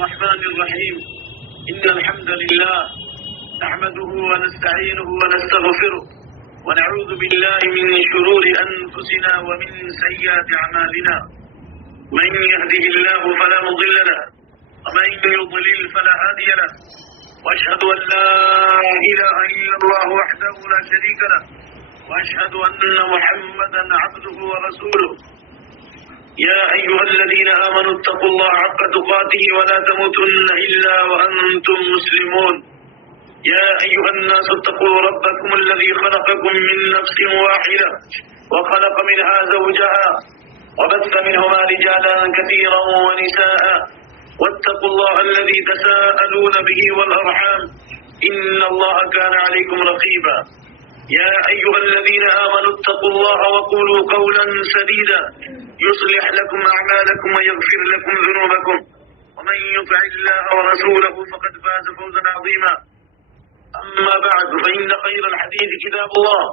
الرحمن الرحيم إن الحمد لله نحمده ونستعينه ونستغفره ونعوذ بالله من شرور أنفسنا ومن سيئات أعمالنا من يهده الله فلا مضل له ومن يضلل فلا هادي له وأشهد أن لا إله إلا الله وحده لا شريك له وأشهد أن محمدا عبده ورسوله يا أيها الذين آمنوا اتقوا الله حق تقاته ولا تموتن إلا وأنتم مسلمون يا أيها الناس اتقوا ربكم الذي خلقكم من نفس واحدة وخلق منها زوجها وبث منهما رجالا كثيرا ونساء واتقوا الله الذي تساءلون به والأرحام إن الله كان عليكم رقيبا يا أيها الذين آمنوا اتقوا الله وقولوا قولا سديدا يصلح لكم أعمالكم ويغفر لكم ذنوبكم ومن يطع الله ورسوله فقد فاز فوزا عظيما أما بعد فإن خير الحديث كتاب الله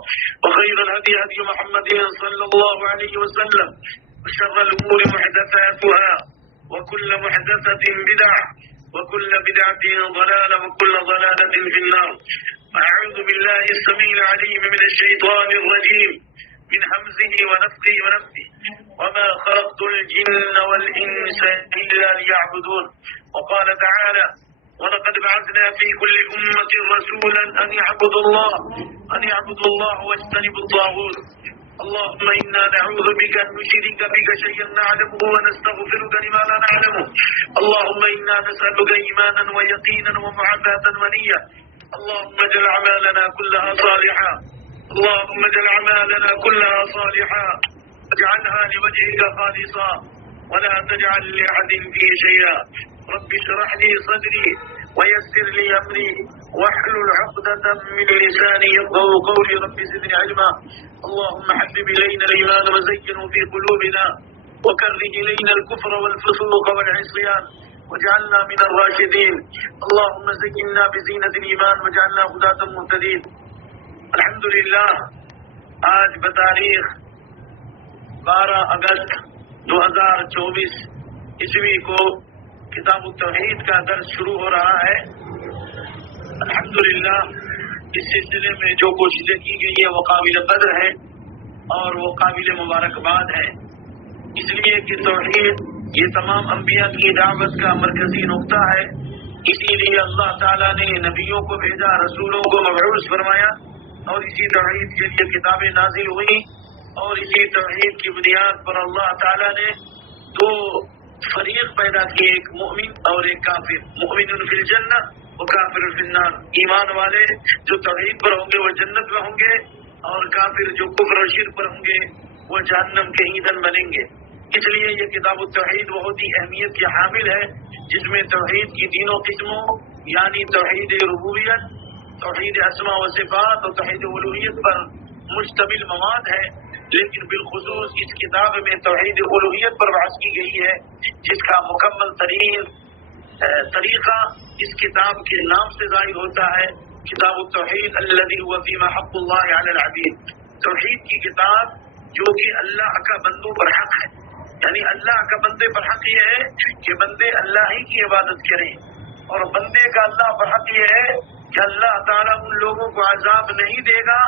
وخير الهدي هدي محمد صلى الله عليه وسلم وشر الأمور محدثاتها وكل محدثة بدعة وكل بدعة ضلالة وكل ضلالة في النار. أعوذ بالله السميع العليم من الشيطان الرجيم من همزه ونفخه ونفثه وما خلقت الجن والإنس إلا ليعبدون. وقال تعالى ولقد بعثنا في كل أمة رسولا أن يعبدوا الله واجتنبوا الطاغوت. اللهم إنا نعوذ بك أن نشرك بك شيئا نعلمه ونستغفرك لما لا نعلمه. اللهم إنا نسألك إيمانا ويقينا ومعافاة ونية. اللهم اجعل أعمالنا كلها صالحة واجعلها لوجهك خالصا ولا تجعل لأحد فيه شيئا. رب اشرح لي صدري ويسر لي أمري واحلل عقدة من لساني يفقهوا قولي. رب زدني علما. اللهم حبب إلينا الإيمان وزينه في قلوبنا وكره إلينا الكفر والفسوق والعصيان واجعلنا من الراشدين. اللهم زينا بزينة الإيمان واجعلنا هداة مهتدين. الحمدللہ آج بتاریخ 12 اگست 2024 عیسوی کو کتاب التوحید کا درس شروع ہو رہا ہے. الحمدللہ اس سلسلے میں جو کوششیں کی گئی ہیں وہ قابل قدر ہیں اور وہ قابل مبارکباد ہیں، اس لیے کہ توحید یہ تمام انبیاء کی دعوت کا مرکزی نقطہ ہے. اسی لیے اللہ تعالیٰ نے نبیوں کو بھیجا، رسولوں کو مبعوث فرمایا اور اسی توحید کے لیے کتابیں نازل ہوئی اور اسی توحید کی بنیاد پر اللہ تعالیٰ نے 2 فریق پیدا کیے، ایک مومن اور ایک کافر. مومن فی الجنہ و کافر فی النار. ایمان والے جو توحید پر ہوں گے وہ جنت میں ہوں گے اور کافر جو کفر و شرک پر ہوں گے وہ جہنم کے ایندھن بنیں گے. اس لیے یہ کتاب التوحید بہت ہی اہمیت کی حامل ہے، جس میں توحید کی تینوں قسموں یعنی توحید ربوبیت، توحید اسماء و صفات اور توحید الوہیت پر مشتمل مواد ہے. لیکن بالخصوص اس کتاب میں توحید الوہیت پر بحث کی گئی ہے، جس کا مکمل ترین طریقہ اس کتاب کے نام سے ظاہر ہوتا ہے، کتاب التوحید الذی هو فیما حق اللہ علی العبید. توحید کی کتاب جو کہ اللہ کا بندوں پر حق ہے، یعنی اللہ کا بندے پر حق یہ ہے کہ بندے اللہ ہی کی عبادت کریں، اور بندے کا اللہ پر حق یہ ہے کہ اللہ تعالیٰ ان لوگوں کو عذاب نہیں دے گا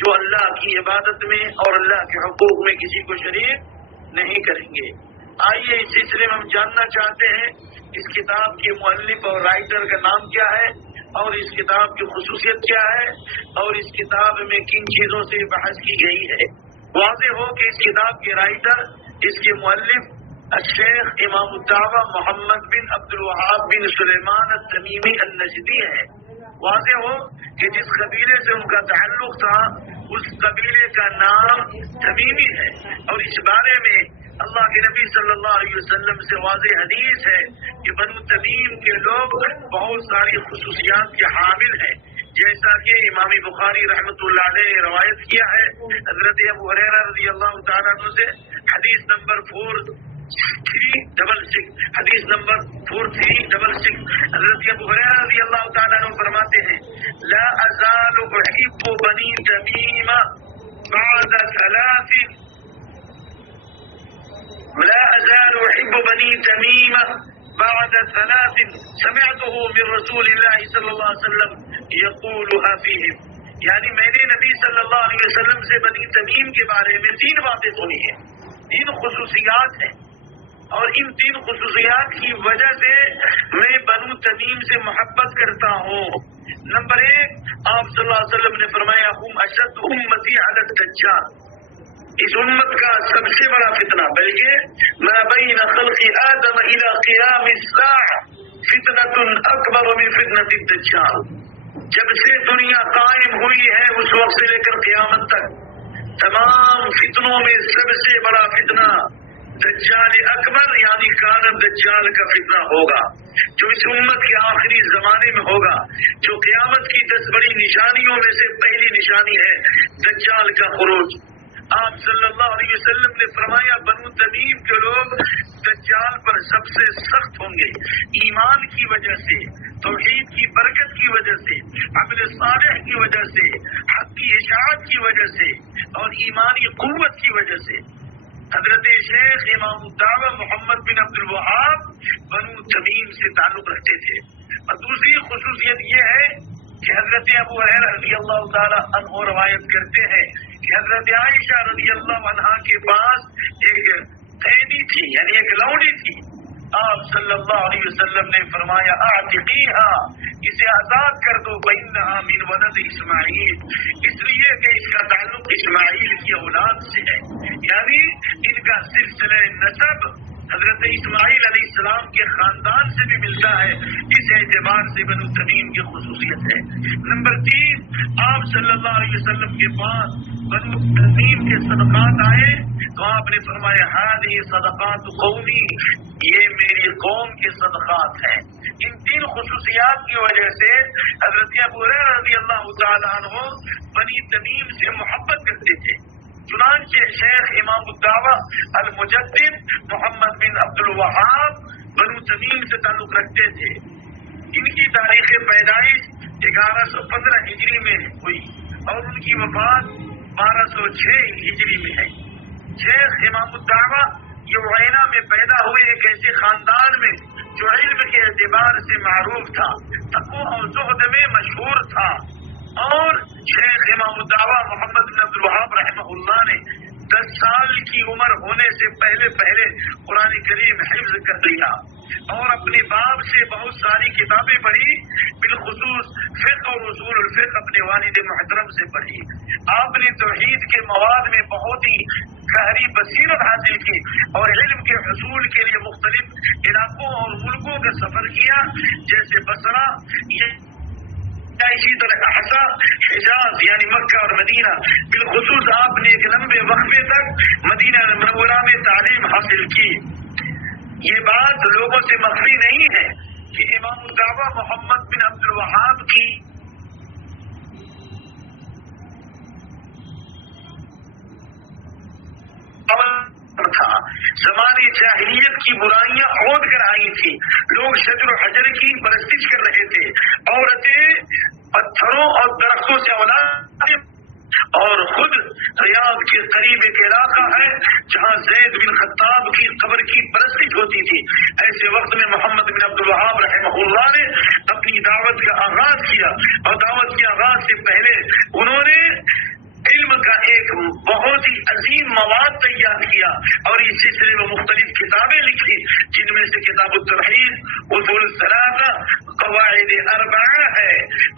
جو اللہ کی عبادت میں اور اللہ کے حقوق میں کسی کو شریک نہیں کریں گے. آئیے اس سلسلے میں ہم جاننا چاہتے ہیں اس کتاب کے مؤلف اور رائٹر کا نام کیا ہے اور اس کتاب کی خصوصیت کیا ہے اور اس کتاب میں کن چیزوں سے بحث کی گئی ہے. واضح ہو کہ اس کتاب کے رائٹر، اس کے مؤلف الشیخ امام الدعوہ محمد بن عبد الوہاب بن سلیمان التمیمی النجدی ہے. واضح ہو کہ جس قبیلے سے ان کا تعلق تھا اس قبیلے کا نام تمیمی ہے، اور اس بارے میں اللہ کے نبی صلی اللہ علیہ وسلم سے واضح حدیث ہے کہ بنو تمیم کے لوگ بہت ساری خصوصیات کے حامل ہیں، جیسا کہ امام بخاری رحمۃ اللہ علیہ نے روایت کیا ہے حضرت ابو ہریرہ رضی اللہ تعالیٰ عنہ سے، حدیث نمبر 4366 حدیث نمبر 4366 حضرت ابو ہریرہ رضی اللہ تعالیٰ عنہ فرماتے ہیں لا ازال احب بنی تمیم بعد 3 لا ازال احب بنی تمیم بعد 3 سمعته من رسول الله صلی اللہ علیہ وسلم يقولها فيهم، یعنی میں نے نبی صلی اللہ علیہ وسلم سے بنی تمیم کے بارے میں 3 باتیں سنی ہیں، 3 خصوصیات ہیں، اور ان 3 خصوصیات کی وجہ سے میں بنو تمیم سے محبت کرتا ہوں۔ نمبر 1، آپ صلی اللہ علیہ وسلم نے فرمایا ہم اشد امتی علی الدجال، اس امت کا سب سے بڑا فتنہ، بلکہ ما بین خلق آدم الى قیام الساعة فتنة اکبر من فتنة الدجال، جب سے دنیا قائم ہوئی ہے اس وقت سے لے کر قیامت تک تمام فتنوں میں سب سے بڑا فتنہ دجال اکبر یعنی کان دجال کا فتنہ ہوگا، جو اس امت کے آخری زمانے میں ہوگا، جو قیامت کی 10 بڑی نشانیوں میں سے پہلی نشانی ہے دجال کا خروج۔ آپ صلی اللہ علیہ وسلم نے فرمایا بنو تمیم کے لوگ دجال پر سب سے سخت ہوں گے، ایمان کی وجہ سے، توحید کی برکت کی وجہ سے، عمل صالح کی وجہ سے، حق کی اشاعت کی وجہ سے، اور ایمانی قوت کی وجہ سے۔ حضرت شیخ امام الدعوہ محمد بن عبد الوہاب بنو تمیم سے تعلق رکھتے تھے۔ اور دوسری خصوصیت یہ ہے کہ حضرت ابو ہریرہ رضی اللہ تعالی عنہ روایت کرتے ہیں کہ حضرت عائشہ رضی اللہ عنہا کے پاس ایک قیدی تھی، یعنی ایک لونڈی تھی۔ آپ صلی اللہ علیہ وسلم نے فرمایا اعتقیھا، اسے آزاد کر دو، فإنھا من ولد اسماعیل، اس لیے کہ اس کا تعلق اسماعیل کی اولاد سے ہے، یعنی ان کا سلسلہ نسب حضرت اسماعیل علیہ السلام کے خاندان سے بھی ملتا ہے، اس اعتبار سے بنو تمیم کی خصوصیت ہے۔ نمبر 3، آپ صلی اللہ علیہ وسلم کے پاس بنو تمیم کے صدقات آئے تو آپ نے فرمایا ہذہ صدقات قومی، یہ میری قوم کے صدقات ہیں۔ ان 3 خصوصیات کی وجہ سے حضرت ابو ہریرہ رضی اللہ تعالیٰ عنہ بنی تمیم سے محبت کرتے تھے۔ چنانچہ شیخ امام الدعوہ المجدد محمد بن عبد الوہاب بنو تمیم سے تعلق رکھتے تھے۔ ان کی تاریخ پیدائش 1115 ہجری میں ہوئی اور ان کی وفات 1206 ہجری میں ہے۔ شیخ امام الدعوہ یہ وعینہ میں پیدا ہوئے ایک ایسے خاندان میں جو علم کے اعتبار سے معروف تھا، تقویٰ اور زہد میں مشہور تھا، اور شیخ امام الدعوہ محمد بن عبد الوہاب رحمہ اللہ نے 10 سال کی عمر ہونے سے پہلے قرآن کریم حفظ کر لیا اور اپنے باپ سے بہت ساری کتابیں پڑھی، بالخصوص فقہ اور اصول الفقہ اپنے والد محترم سے پڑھی۔ آپ نے توحید کے مواد میں بہت ہی گہری بصیرت حاصل کی اور علم کے حصول کے لیے مختلف علاقوں اور ملکوں کا سفر کیا، جیسے بصرہ، اسی طرح احسا، حجاز یعنی مکہ اور مدینہ۔ بالخصوص آپ نے ایک لمبے وقفے تک مدینہ منورہ میں تعلیم حاصل کی۔ یہ بات لوگوں سے مخفی نہیں ہے کہ امام الدعوہ محمد بن عبد الوہاب کی تھا، زمانے جاہلیت کی برائیاں کھود کر آئی تھی، لوگ شجر و حجر کی پرستش کر رہے تھے، عورتیں پتھروں اور درختوں سے اولاد، اور خود ریاض کے قریب ایک علاقہ ہے جہاں زید بن خطاب کی قبر کی پرستش ہوتی تھی۔ ایسے وقت میں محمد بن عبد الوہاب رحمہ اللہ نے اپنی دعوت کا آغاز کیا، اور دعوت کے آغاز سے پہلے انہوں نے علم کا ایک بہت ہی عظیم مواد تیار کیا اور اس سلسلے میں مختلف کتابیں لکھی، جن میں سے کتاب التوحید، اصول الثلاثہ، قواعد اربعہ ہے،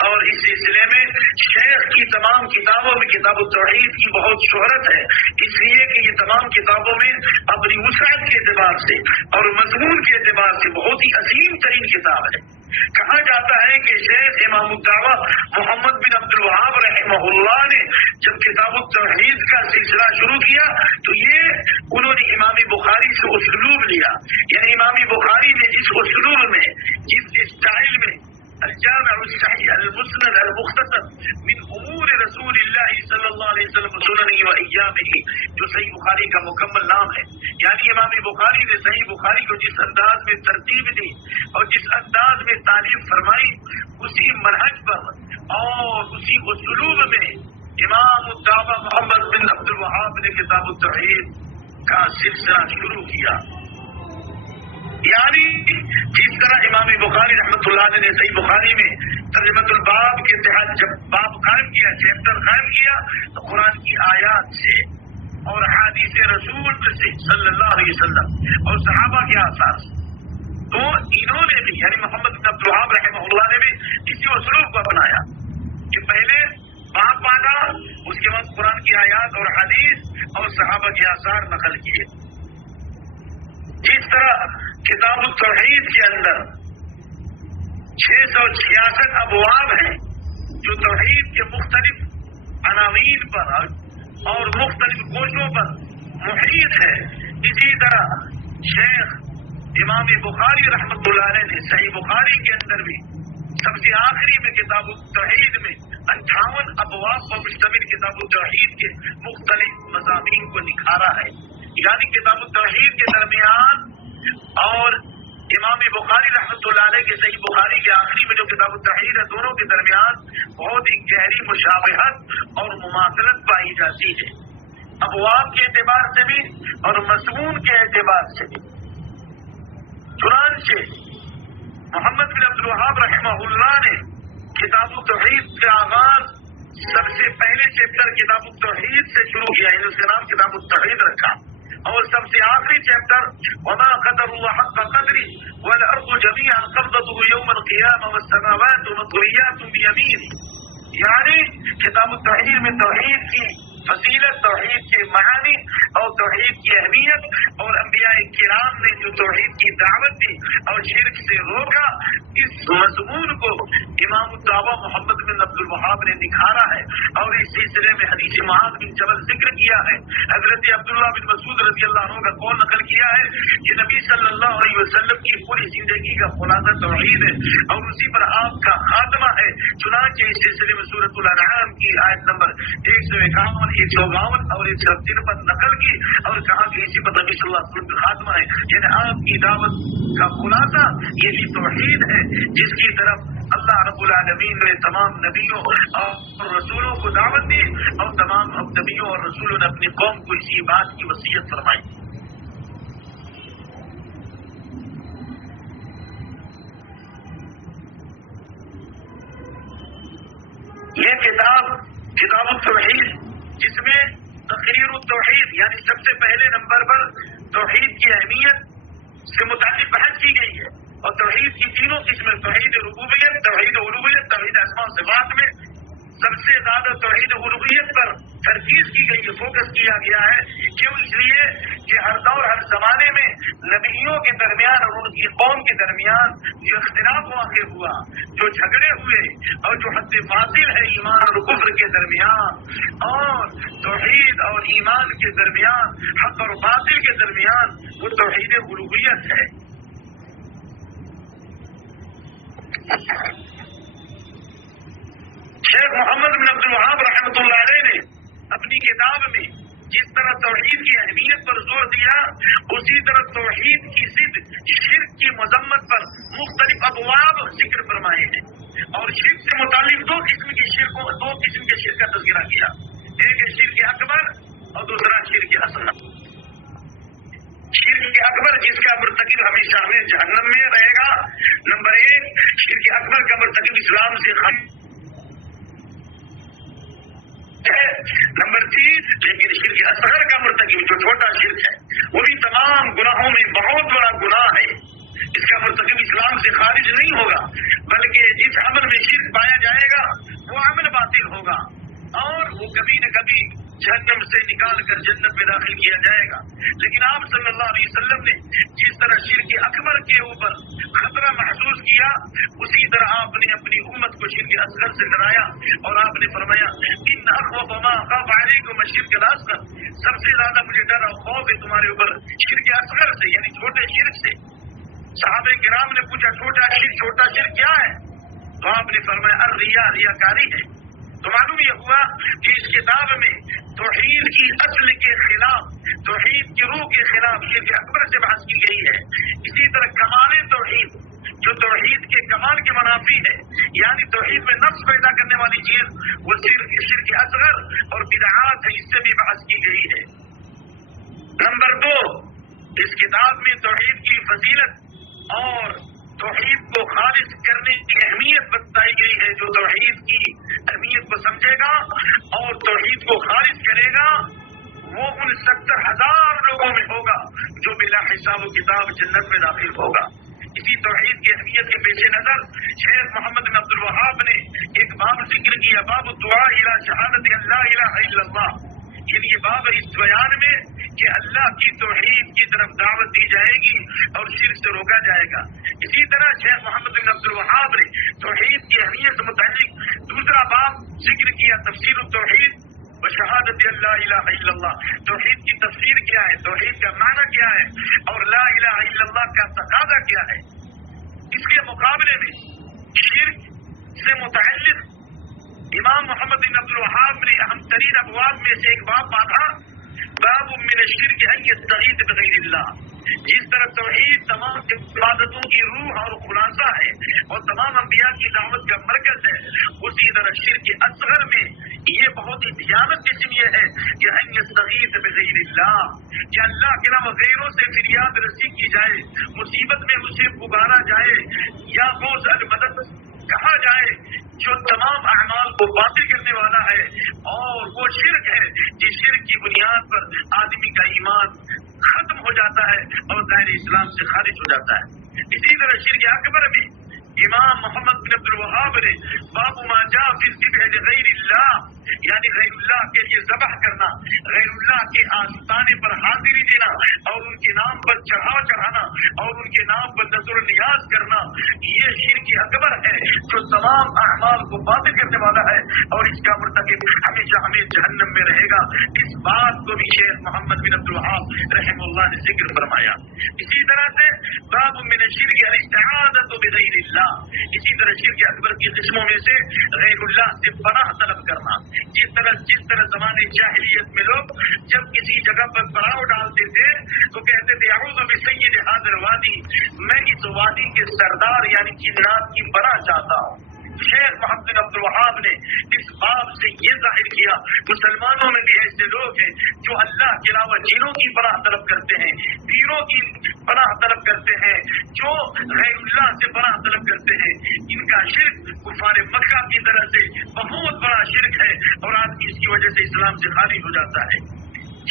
اور اس سلسلے میں شیخ کی تمام کتابوں میں کتاب التوحید کی بہت شہرت ہے، اس لیے کہ یہ تمام کتابوں میں اپنی وسعت کے اعتبار سے اور مضمون کے اعتبار سے بہت ہی عظیم ترین کتاب ہے۔ کہا جاتا ہے کہ شیخ امام الدعوہ محمد بن عبد الوہاب رحمہ اللہ نے جب کتاب التوحید کا سلسلہ شروع کیا تو یہ انہوں نے امام بخاری سے اسلوب لیا، یعنی امام بخاری نے جس اسلوب میں، جس اسٹائل میں الجامع الصحیح المسند المختصر من امور رسول اللہ صلی اللہ علیہ وسلم سننہ و ایامہ، جو صحیح بخاری کا مکمل نام ہے، یعنی امام بخاری نے صحیح بخاری کو جس انداز میں ترتیب دی اور جس انداز میں تعلیم فرمائی، اسی منہج پر اور اسی اسلوب میں امام الدعوہ محمد بن عبد الوہاب نے کتاب التوحید کا سلسلہ شروع کیا۔ یعنی جس طرح امام بخاری رحمۃ اللہ علیہ نے صحیح بخاری میں ترجمۃ الباب کے تحت جب باب قائم کیا، چیپٹر قائم کیا، تو قرآن کی آیات سے اور حدیث رسول سے صلی اللہ علیہ وسلم اور صحابہ کے آثار سے، تو انہوں نے بھی یعنی محمد بن عبد الوہاب رحمہ اللہ نے بھی اسی اسلوب کو اپنایا کہ پہلے باب باندھا، اس کے بعد قرآن کی آیات اور حدیث اور صحابہ کے آثار نقل کیے۔ جس طرح کتاب التوحید کے اندر 666 ابواب ہیں جو توحید کے مختلف عناوین پر اور مختلف گوشوں پر محیط ہے، اسی طرح شیخ امام بخاری رحمۃ اللہ علیہ نے صحیح بخاری کے اندر بھی سب سے آخری میں کتاب التوحید میں 58 ابواب پر مشتمل کتاب التوحید کے مختلف مضامین کو نکھارا ہے۔ یعنی کتاب التوحید کے درمیان اور امام بخاری رحمۃ اللہ علیہ کے صحیح بخاری کے آخری میں جو کتاب التوحید ہے، دونوں کے درمیان بہت ہی گہری مشابہت اور مماثلت پائی جاتی ہے، ابواب کے اعتبار سے بھی اور مضمون کے اعتبار سے بھی۔ چنانچہ محمد بن عبد الوہاب رحمہ اللہ نے کتاب التوحید کا آغاز سب سے پہلے چیپٹر کتاب التوحید سے شروع کیا، اس کا نام کتاب التوحید رکھا، اور سب سے آخری چیپٹر وما قدر اللہ حق قدری والارض جميعا قبضته يوم القيامة والسماوات مطويات بيمينه، یعنی کتاب التوحید میں توحید کی فضیلت، توحید کے معانی اور توحید کی اہمیت اور انبیاء کرام نے جو توحید کی دعوت دی اور شرک سے روکا، اس مضمون کو امام الدعوہ محمد بن عبد الوہاب نے نکھارا ہے، اور اس سلسلے میں حدیث معاذ بن جبل ذکر کیا ہے۔ حضرت عبداللہ بن مسعود رضی اللہ عنہ کا قول نقل کیا ہے کہ نبی صلی اللہ علیہ وسلم کی پوری زندگی کا خلاصہ توحید ہے اور اسی پر آپ کا خاتمہ ہے۔ چنانچہ اس سلسلے میں سورۃ الانعام کی آیت نمبر 151 152 اور 153 نقل کی اور کہا کہ اسی پر نبی صلی اللہ علیہ وسلم کا خاتمہ ہے، یعنی آپ کی دعوت کا خلاصہ یہی توحید ہے جس کی طرف اللہ رب العالمین نے تمام نبیوں اور رسولوں کو دعوت دی، اور تمام نبیوں اور رسولوں نے اپنی قوم کو اسی بات کی وصیت فرمائی۔ یہ کتاب التوحید جس میں تقریر التوحید یعنی سب سے پہلے نمبر پر توحید کی اہمیت سے متعلق بحث کی گئی ہے، اور توحید کی تینوں قسمیں، توحید ربوبیت، توحید الوہیت، توحید اسماء و صفات میں سب سے زیادہ توحید الوہیت پر ترکیز کی گئی ہے، فوکس کیا گیا ہے۔ کیوں؟ اس لیے کہ ہر دور ہر زمانے میں نبیوں کے درمیان اور ان کی قوم کے درمیان جو اختلاف واقع ہوا، جو جھگڑے ہوئے اور جو حد فاصل ہے ایمان اور کفر کے درمیان اور توحید اور ایمان کے درمیان، حق اور باطل کے درمیان، وہ توحید الوہیت ہے۔ شیخ محمد بن عبد الوہاب رحمۃ اللہ علیہ نے اپنی کتاب میں جس طرح توحید کی اہمیت پر زور دیا، اسی طرح توحید کی ضد شرک کی مذمت پر مختلف ابواب ذکر فرمائے ہیں، اور شرک سے متعلق دو قسم کے شرک کا تذکرہ کیا، ایک ہے شرک اکبر اور دوسرا شرک اصغر۔ شرک اکبر جس کا مرتکب ہمیشہ ہمیں جہنم میں رہے گا، نمبر 1 شرک اکبر کا مرتکب اسلام سے ہے، نمبر 3 لیکن شرک اصغر کا مرتکب جو چھوٹا شرک ہے وہ بھی تمام گناہوں میں بہت بڑا گناہ ہے، اس کا مرتکب اسلام سے خارج نہیں ہوگا، بلکہ جس عمل میں شرک پایا جائے گا وہ عمل باطل ہوگا اور وہ کبھی نہ کبھی جہنم سے نکال کر جنت میں داخل کیا جائے گا۔ لیکن آپ صلی اللہ علیہ وسلم نے جس طرح شرک اکبر کے اوپر خطرہ محسوس کیا، اسی طرح آپ نے اپنی امت کو شرک اصغر سے ڈرایا، اور آپ نے فرمایا ان اخوف ما اخاف علیکم الشرک الاصغر، سب سے زیادہ مجھے ڈر اور خوف ہے تمہارے اوپر شرک اصغر سے، یعنی چھوٹے شرک سے۔ صحابہ کرام نے پوچھا چھوٹا شرک کیا ہے؟ تو آپ نے فرمایا الریا، ریاکاری ہے۔ تو معلوم یہ ہوا کہ اس کتاب میں توحید کی اصل کے خلاف، توحید کی روح کے خلاف شرک اکبر سے بحث کی گئی ہے۔ اسی طرح کمال توحید جو توحید کے کمال کے منافی ہے، یعنی توحید میں نقص پیدا کرنے والی چیز وہ شرک اصغر اور بدعات ہے، اس سے بھی بحث کی گئی ہے۔ نمبر 2 اس کتاب میں توحید کی فضیلت اور توحید کو خالص کرنے کی اہمیت بتائی گئی ہے. جو توحید کی اہمیت کو سمجھے گا اور توحید کو خالص کرے گا وہ ان 70,000 لوگوں میں ہوگا جو بلا حساب و کتاب جنت میں داخل ہوگا. اسی توحید کی اہمیت کے پیش نظر شیخ محمد بن عبد الوہاب نے ایک باب ذکر کیا، باب الدعاء الی شہادت اللہ الہ الا اللہ. یعنی یہ باب اس بیان میں کہ اللہ کی توحید کی طرف دعوت دی جائے گی اور شرک سے روکا جائے گا. اسی طرح شیخ محمد بن عبد الوہاب نے توحید کی اہمیت سے متعلق دوسرا باب ذکر کیا، تفسیر التوحید و شہادت اللہ الہ الا اللہ. توحید کی تفسیر کیا ہے، توحید کا معنی کیا ہے اور لا الہ الا اللہ کا تقاضا کیا ہے. اس کے مقابلے میں شرک سے متعلق امام محمد بن عبد الوہاب نے اہم ترین ابواب میں سے ایک باب باندھا، باب من الشرک ان یستغیث بغیر اللہ. جس طرح توحید تمام عبادتوں کی روح اور خلاصہ ہے اور تمام انبیاء کی دعوت کا مرکز ہے، اسی طرح شرک اصغر میں یہ بہت ہی بھیانک قسم یہ ہے کہ ان یستغیث بغیر اللہ، کہ اللہ کے علاوہ غیروں سے فریاد رسی کی جائے، مصیبت میں اسے پکارا جائے یا غوث المدد کہا جائے، جو تمام اعمال کو باطل کرنے والا ہے. اور وہ شرک ہے جس شرک کی بنیاد پر آدمی کا ایمان ختم ہو جاتا ہے اور دائرہ اسلام سے خارج ہو جاتا ہے. اسی طرح شرک اکبر میں امام محمد بن عبد الوہاب نے باب ما جاء فی الذبح لغیر اللہ، یعنی غیر اللہ کے لیے ذبح کرنا، غیر اللہ کے آستانے پر حاضری دینا اور ان کے نام پر چڑھاوا چڑھانا اور ان کے نام پر نذر و نیاز کرنا، یہ شرک اکبر ہے جو تمام اعمال کو باطل کرنے والا ہے اور اس کا مرتکب ہمیشہ جہنم میں رہے گا. اس بات کو بھی شیخ محمد بن عبد الوہاب رحمہ اللہ نے ذکر فرمایا. اسی طرح سے باب من الشرک الاستعاذۃ بغیر اللہ، اسی طرح شرک اکبر کی قسموں میں سے غیر اللہ سے پناہ طلب کرنا. جس طرح زمانے جاہلیت میں لوگ جب کسی جگہ پر پڑاؤ ڈالتے تھے تو کہتے تھے اعوذ بسید ھذا الوادی، میں اس وادی کے سردار یعنی جنات کی پناہ چاہتا ہوں. شیخ محمد بن عبد الوہاب نے اس باب سے یہ ظاہر کیا مسلمانوں میں بھی ایسے لوگ ہیں جو اللہ کے علاوہ جنوں کی پناہ طلب کرتے ہیں، پیروں کی پناہ طلب کرتے ہیں، جو غیر اللہ سے پناہ طلب کرتے ہیں. ان کا شرک کفار مکہ کی طرح سے بہت بڑا شرک ہے اور آدمی اس کی وجہ سے اسلام سے خارج ہو جاتا ہے.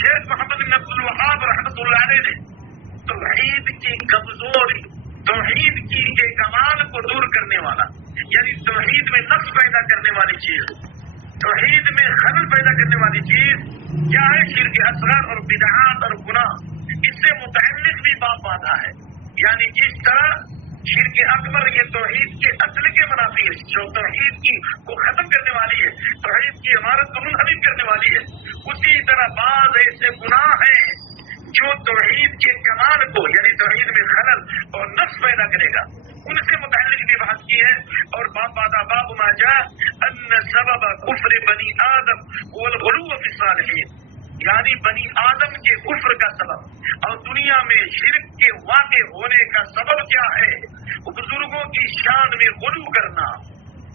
شیخ محمد بن عبد الوہاب رحمۃ اللہ علیہ نے توحید کی کمزوری، توحید کی کے کمال کو دور کرنے والا، یعنی توحید میں نقص پیدا کرنے والی چیز، توحید میں خلل پیدا کرنے والی چیز کیا ہے، شرک اصغر اور بدعات اور گناہ. اس سے متعلق بھی باب باندھا ہے. یعنی جس طرح شرک اکبر یہ توحید کے اصل کے منافی ہے، جو توحید کی کو ختم کرنے والی ہے، توحید کی عمارت کو منحرف کرنے والی ہے، اسی طرح بعض ایسے گناہ ہیں جو توحید کے کمال کو یعنی توحید میں خلل اور نقص پیدا کرے گا. ان سے متعلق بھی بحث کی ہے. اور باب ما جاء ان سبب کفر بنی آدم والغلو فی الصالحین، یعنی بنی آدم کے کفر کا سبب اور دنیا میں شرک کے واقع ہونے کا سبب کیا ہے، بزرگوں کی شان میں غلو کرنا،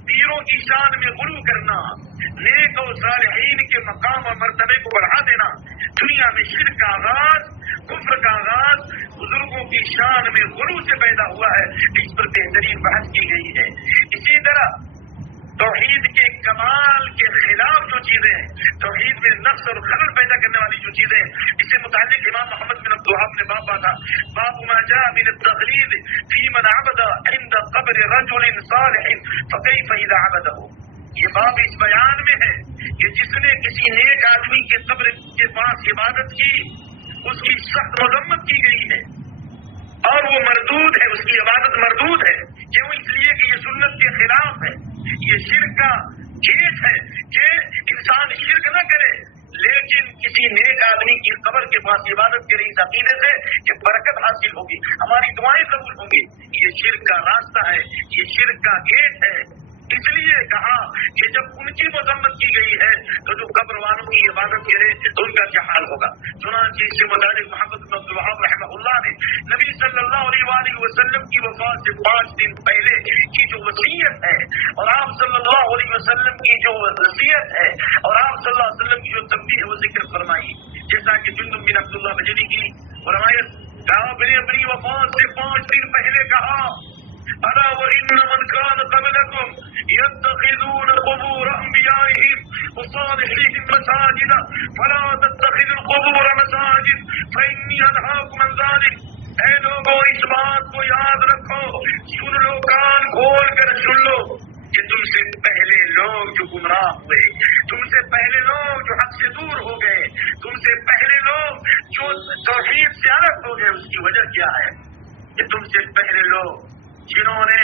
پیروں کی شان میں غلو کرنا، نیک اور صالحین کے مقام اور مرتبے کو بڑھا دینا. دنیا میں شرک کا آغاز، کفر کا آغاز بزرگوں کی شان میں غلو سے پیدا ہوا ہے. اس پر بہترین بحث کی گئی ہے. اسی طرح توحید کے کمال کے خلاف جو چیزیں ہیں، توحید میں نقص اور خلل پیدا کرنے والی جو چیزیں ہیں، اس سے متعلق امام محمد بن عبد الوہاب نے باب باندھا، باب ما جاء من التغليظ في من عبد عند قبر رجل صالح فكيف اذا عبده. یہ باب اس بیان میں ہے کہ جس نے کسی نیک آدمی کے قبر کے پاس عبادت کی، اس کی سخت مذمت کی گئی ہے اور وہ مردود ہے، اس کی عبادت مردود ہے. کیوں؟ اس لیے کہ یہ سنت کے خلاف ہے. یہ شرک کا کیس ہے کہ انسان شرک نہ کرے لیکن کسی نیک آدمی کی قبر کے پاس عبادت کرے اس عقیدے سے کہ برکت حاصل ہوگی، ہماری دعائیں قبول ہوں گی. یہ شرک کا راستہ ہے، یہ شرک کا گیٹ ہے. اس لیے کہا کہ جب ان کی مذمت کی گئی ہے تو جو قبر والوں کی عبادت کرے تو ان کا کیا حال ہوگا. چنانچہ اس سے متعلق محمد بن عبد الوہاب رحمہ اللہ نے نبی صلی اللہ علیہ وآلہ وسلم کی وفات سے 5 دن پہلے کی جو وصیت ہے اور آپ صلی اللہ علیہ وسلم کی جو وصیت ہے اور آپ صلی اللہ علیہ وسلم کی جو تنبیہ ہے وہ ذکر فرمائی. جیسا کہ جندب بن عبداللہ بجلی کی روایت اپنی وفات سے 5 دن پہلے ألا وإن من كان قبلكم يتخذون قبور أنبيائهم وصالحيهم مساجدا فلا تتخذوا القبور مساجد فإني أنهاكم عن ذلك. اے لوگوں اس بات کو یاد رکھو، سن لو، کان کھول کر سن لو کہ تم سے پہلے لوگ جو گمراہ ہوئے، تم سے پہلے لوگ جو حق سے دور ہو گئے، تم سے پہلے لوگ جو توحید سے الگ ہو گئے، اس کی وجہ کیا ہے کہ تم سے پہلے لوگ جنہوں نے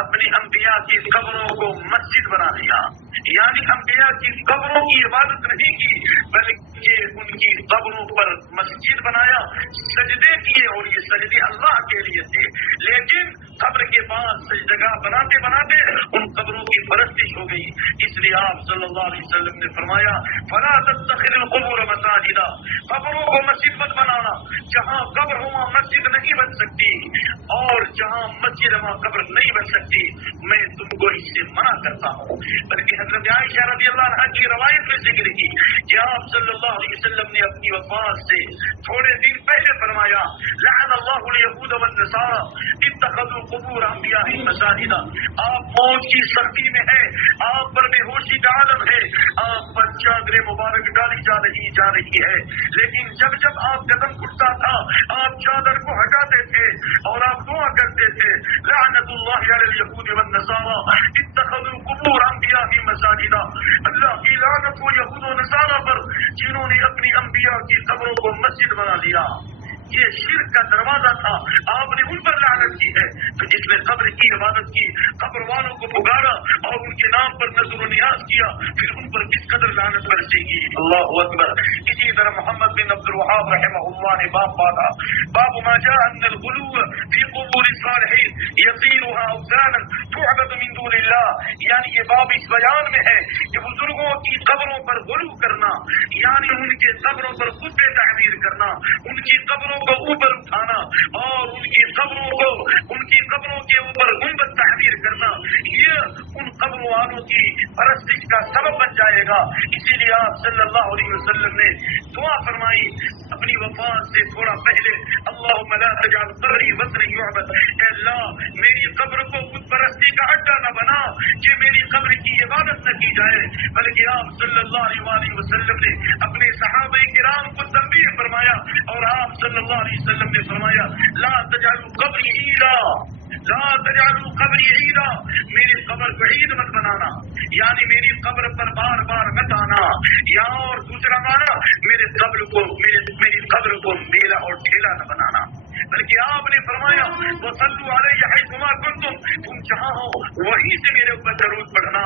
اپنی انبیاء کی قبروں کو مسجد بنا لیا، یعنی انبیاء کی قبروں کی عبادت نہیں کی بلکہ ان کی قبروں پر مسجد بنایا، سجدے کیے، اور یہ سجدے اللہ کے لیے تھے، لیکن قبر کے بعد سجدگاہ بناتے بناتے ان قبروں کی پرستش ہو گئی. اس لیے آپ صلی اللہ علیہ وسلم نے فرمایا فلا تتخذوا القبور مساجدا، قبروں کو مسجد مت بنانا، جہاں قبر ہو وہاں مسجد نہیں بن سکتی، اور جہاں مسجد ہے وہاں قبر نہیں بن سکتی. میں تم کو اس سے منع کرتا ہوں. بلکہ حضرت عائشہ رضی اللہ عنہا کی روایت میں ذکر کی کہ آپ صلی اللہ علیہ وسلم نے اپنی وفات سے تھوڑے دن پہلے فرمایا لعن اللہ الیہود والنصارى اتخذوا قبور انبیاء مساجدا. آپ موت کی سختی میں ہے، آپ پر بے ہوشی کا عالم ہے، آپ پر چادر مبارک ڈالی جا رہی ہے، لیکن جب جب آپ قدم اٹھتا تھا آپ چادر کو ہٹاتے تھے اور آپ دعا کرتے تھے لعنت اللہ علی الیہود والنصارى اتخذوا قبور انبیاء مساجدا. اللہ کی لعنت ہو یہود و نصارہ پر جنہوں نے اپنی انبیاء کی قبروں کو مسجد بنا لیا. یہ شرک کا دروازہ تھا، آپ نے ان پر لعنت کی ہے. تو جس نے قبر کی عبادت کی، قبر والوں کو پکارا اور ان کے نام پر نظر و نیاز کیا، پھر ان پر کس قدر لعنت برسے گی. اللہ اکبر. اسی طرح محمد بن عبد الوہاب رحمہ اللہ نے باب باندھا، باب ما جاء ان الغلو فی قبور الصالحین یصیرها اوثانا تعبد من دون اللہ. یعنی یہ باب اس بیان میں ہے کہ بزرگوں کی قبروں پر غلو کرنا، یعنی ان کے قبروں پر خطبے تحریر کرنا، ان کی قبروں کو اوپر اٹھانا اور ان کی قبروں کے اوپر گنبد تحریر کرنا، یہ ان قبر والوں کی پرستش کا سبب بن جائے گا. اسی لیے آپ صلی اللہ علیہ وسلم نے دعا فرمائی اپنی وفات سے تھوڑا پہلے، اللہم لا تجعل قبری وطنا یعبد. اے اللہ میری قبر کو خود پرستی کا اڈا نہ بنا کہ میری قبر کی عبادت نہ کی جائے. بلکہ آپ صلی اللہ علیہ وسلم نے اپنے صحابہ کرام کو تنبیہ فرمایا اور آپ صلی اللہ علیہ وسلم نے فرمایا لا تجعلوا قبری عیدا، لا تجعلوا قبری عیدا، میری قبر کو عید مت بنانا، یعنی میری قبر پر بار بار مت آنا. یا اور دوسرا مانا میری قبر کو میلہ اور ٹھیلا نہ بنانا. بلکہ آپ نے فرمایا وصلوا علیہ حیثما کنتم، تم جہاں ہو وہیں سے میرے اوپر درود پڑھنا،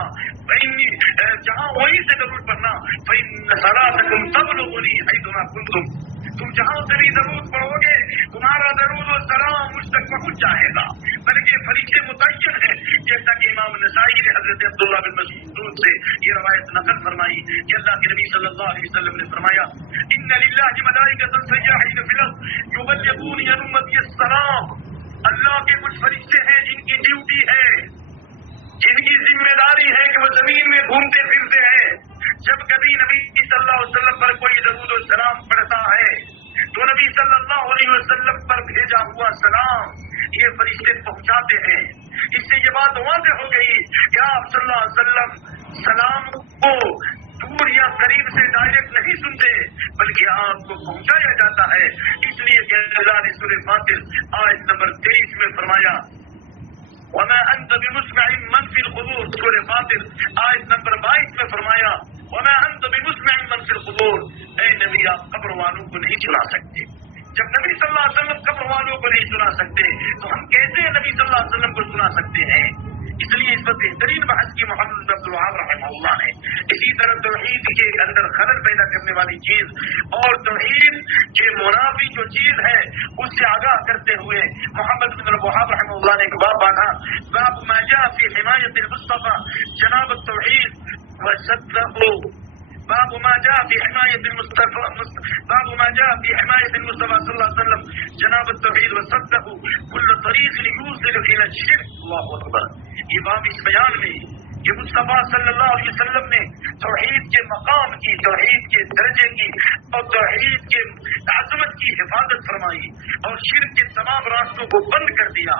جہاں وہیں سے درود پڑھنا. فإن صلاتکم تبلغنی حیثما کنتم، تم جہاں سے بھی درود پڑھو گے تمہارا درود و سلام مجھ تک پہنچ جائے گا. بلکہ فرشتے متعین ہے، جیسا کہ امام نسائی نے حضرت عبداللہ بن مسعود سے یہ روایت نقل فرمائی کہ اللہ کے نبی صلی اللہ علیہ وسلم نے فرمایا ان للہ ملائکۃ سیاحین فی الارض یبلغون عن امتی السلام. اللہ کے کچھ فرشتے ہیں جن کی ڈیوٹی ہے، جن کی ذمہ داری ہے کہ وہ زمین میں گھومتے پھرتے ہیں. جب کبھی نبی صلی اللہ علیہ وسلم پر کوئی درود و سلام پڑھتا ہے تو نبی صلی اللہ علیہ وسلم پر بھیجا ہوا سلام یہ فرشتے پہنچاتے ہیں. اس سے یہ بات واضح ہو گئی کہ آپ صلی اللہ علیہ وسلم سلام کو دور یا قریب سے ڈائریکٹ نہیں سنتے بلکہ آپ کو پہنچایا جاتا ہے. اس لیے کہ اللہ نے سورہ فاطر آیت نمبر 23 میں فرمایا وما انت بمسمع من في القبور. سورہ فاطر آیت نمبر 22 میں فرمایا وما انت بمسمع من في القبور. اے نبی آپ قبر والوں کو نہیں سنا سکتے. جب نبی صلی اللہ علیہ وسلم قبر والوں کو نہیں سنا سکتے تو ہم کیسے نبی صلی اللہ علیہ وسلم کو سنا سکتے ہیں؟ اس لیے اس پر بہترین بحث کی محمد بن عبد الوہاب رحمہ اللہ نے. اسی طرح توحید کے اندر خلل پیدا کرنے والی چیز اور توحید کے منافی جو چیز ہے اس سے آگاہ کرتے ہوئے محمد بن عبد الوہاب رحمہ اللہ نے ایک باب باندھا، باب ما جاء فی حمایت المصطفى جناب التوحید وصدقه. باب ما جاء في حمایت المصطفى، باب ما جاء في حمایت المصطفى صلی اللہ علیہ وسلم جناب التوحید وصدقه كل طریق يوصل الى الشرك. اللہ اکبر. یہ باب اس بیان میں کہ مصطفیٰ صلی اللہ علیہ وسلم نے توحید کے مقام کی، توحید کے درجے کی اور توحید کے عظمت کی حفاظت فرمائی اور شرک کے تمام راستوں کو بند کر دیا۔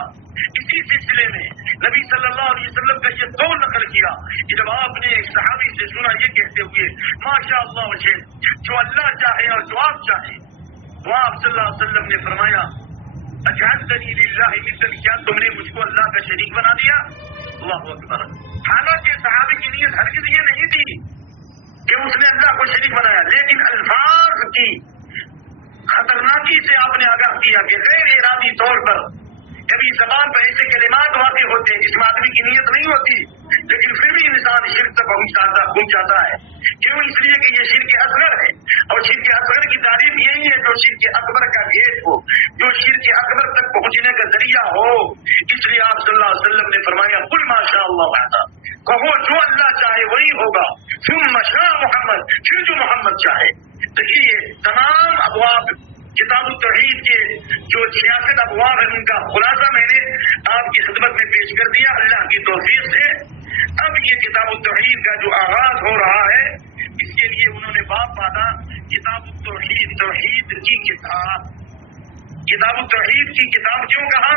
اسی سلسلے میں نبی صلی اللہ علیہ وسلم کا یہ قول نقل کیا کہ جب آپ نے ایک صحابی سے سنا یہ کہتے ہوئے ماشاء اللہ وجہ، جو اللہ چاہے اور جو آپ چاہیں، تو آپ صلی اللہ علیہ وسلم نے فرمایا اجعلتنی للہ ندا، کیا تم نے مجھ کو اللہ کا شریک بنا دیا؟ اللہ اکبر۔ حالانکہ صحابی کی نیت ہرگز یہ نہیں تھی کہ اس نے اللہ کو شریک بنایا، لیکن الفاظ کی خطرناکی سے آپ نے آگاہ کیا کہ غیر ارادی طور پر کبھی زبان پر ایسے کلمات واقع ہوتے ہیں جس میں آدمی کی نیت نہیں ہوتی، لیکن پھر بھی انسان شرک تک پہنچ جاتا ہے۔ کیوں؟ اس لیے کہ یہ شرک اصغر ہے، اور شرک اصغر کی تعریف یہی ہے جو شرک اکبر کا گیٹ ہو، جو شرک اکبر تک پہنچنے کا ذریعہ ہو۔ اس لیے آپ صلی اللہ علیہ وسلم نے فرمایا قل ما شاء اللہ وحدہ، کہو جو اللہ چاہے وہی ہوگا، ثم شاء محمد، پھر جو محمد چاہے۔ تو یہ تمام ابواب کتاب التوحید کے جو 66 ابواب ہیں ان کا خلاصہ میں نے آپ کی خدمت میں پیش کر دیا اللہ کی توفیق سے۔ اب یہ کتاب التوحید کا جو آغاز ہو رہا ہے، اس کے لیے انہوں نے باب باندھا کتاب التوحید، توحید کی کتاب۔ کتاب التوحید کی کتاب کیوں کہا؟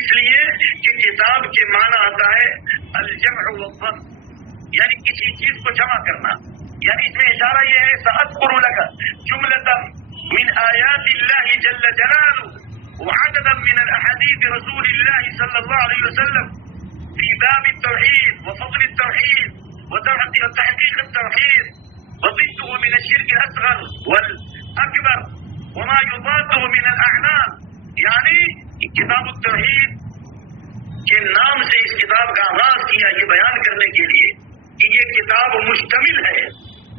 اس لیے کہ کتاب کے معنی آتا ہے الجمع والضم، یعنی کسی چیز کو جمع کرنا، یعنی اس میں اشارہ یہ ہے سأذکر لک جملۃ من آیات اللہ جل جلالہ وعددا من الاحادیث رسول اللہ صلی اللہ علیہ وسلم في باب التوحید وفضل التوحید وتحقیق التوحید وضده من الشرك الاصغر والاکبر وما يضاده من الاعنان۔ یعنی کتاب التوحید کے نام سے اس کتاب کا آغاز کیا یہ بیان کرنے کے لیے کہ یہ کتاب مشتمل ہے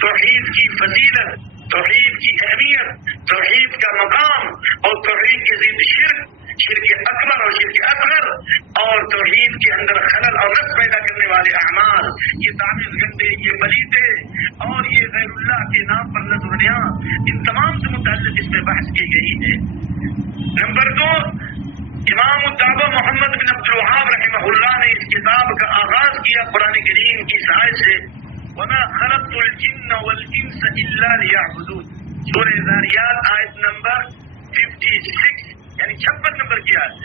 توحید کی فضیلت، توحید کی اہمیت، توحید کا مقام اور توحید کے ضد شرک اکبر اور شرک اصغر، اور توحید کے اندر خلل اور رس پیدا کرنے والے اعمال، یہ تعویذ گندے، یہ پلیتے اور یہ غیر اللہ کے نام پر نظر و نیاز، ان تمام سے متعلق اس میں بحث کی گئی ہے۔ نمبر 2، امام الدعوہ محمد بن عبد الوہاب رحمہ اللہ نے اس کتاب کا آغاز کیا قرآن کریم کی آیت سے وَمَا خَلَقْتُ الْجِنَّ وَالْإِنسَ إِلَّا لِيَعْبُدُونِ، سورہ ذاریات آیت نمبر 56، یعنی 56 نمبر کی آیت۔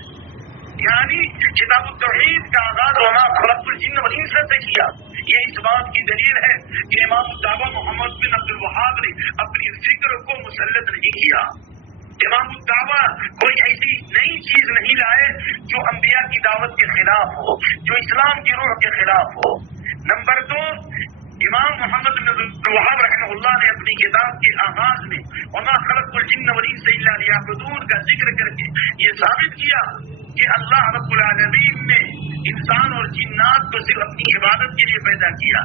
یعنی کتاب التوحید کا آغاز وَمَا خَلَقْتُ الْجِنَّ وَالْإِنسَ سے کیا۔ یہ اس بات کی دلیل ہے کہ امام الدعوہ محمد بن عبد الوہاب نے اپنی فکر کو مسلط نہیں کیا۔ امام الدعوہ کوئی ایسی نئی چیز نہیں لائے جو انبیاء کی دعوت کے خلاف ہو، جو اسلام کی روح کے خلاف ہو۔ نمبر 2، امام محمد بن عبد الوہاب رحمہ اللہ نے اپنی کتاب کے آغاز میں وما خلقت الجن والانس الا لیعبدون کا ذکر کر کے یہ ثابت کیا کہ اللہ رب العالمین نے انسان اور جنات کو صرف اپنی عبادت کے لیے پیدا کیا،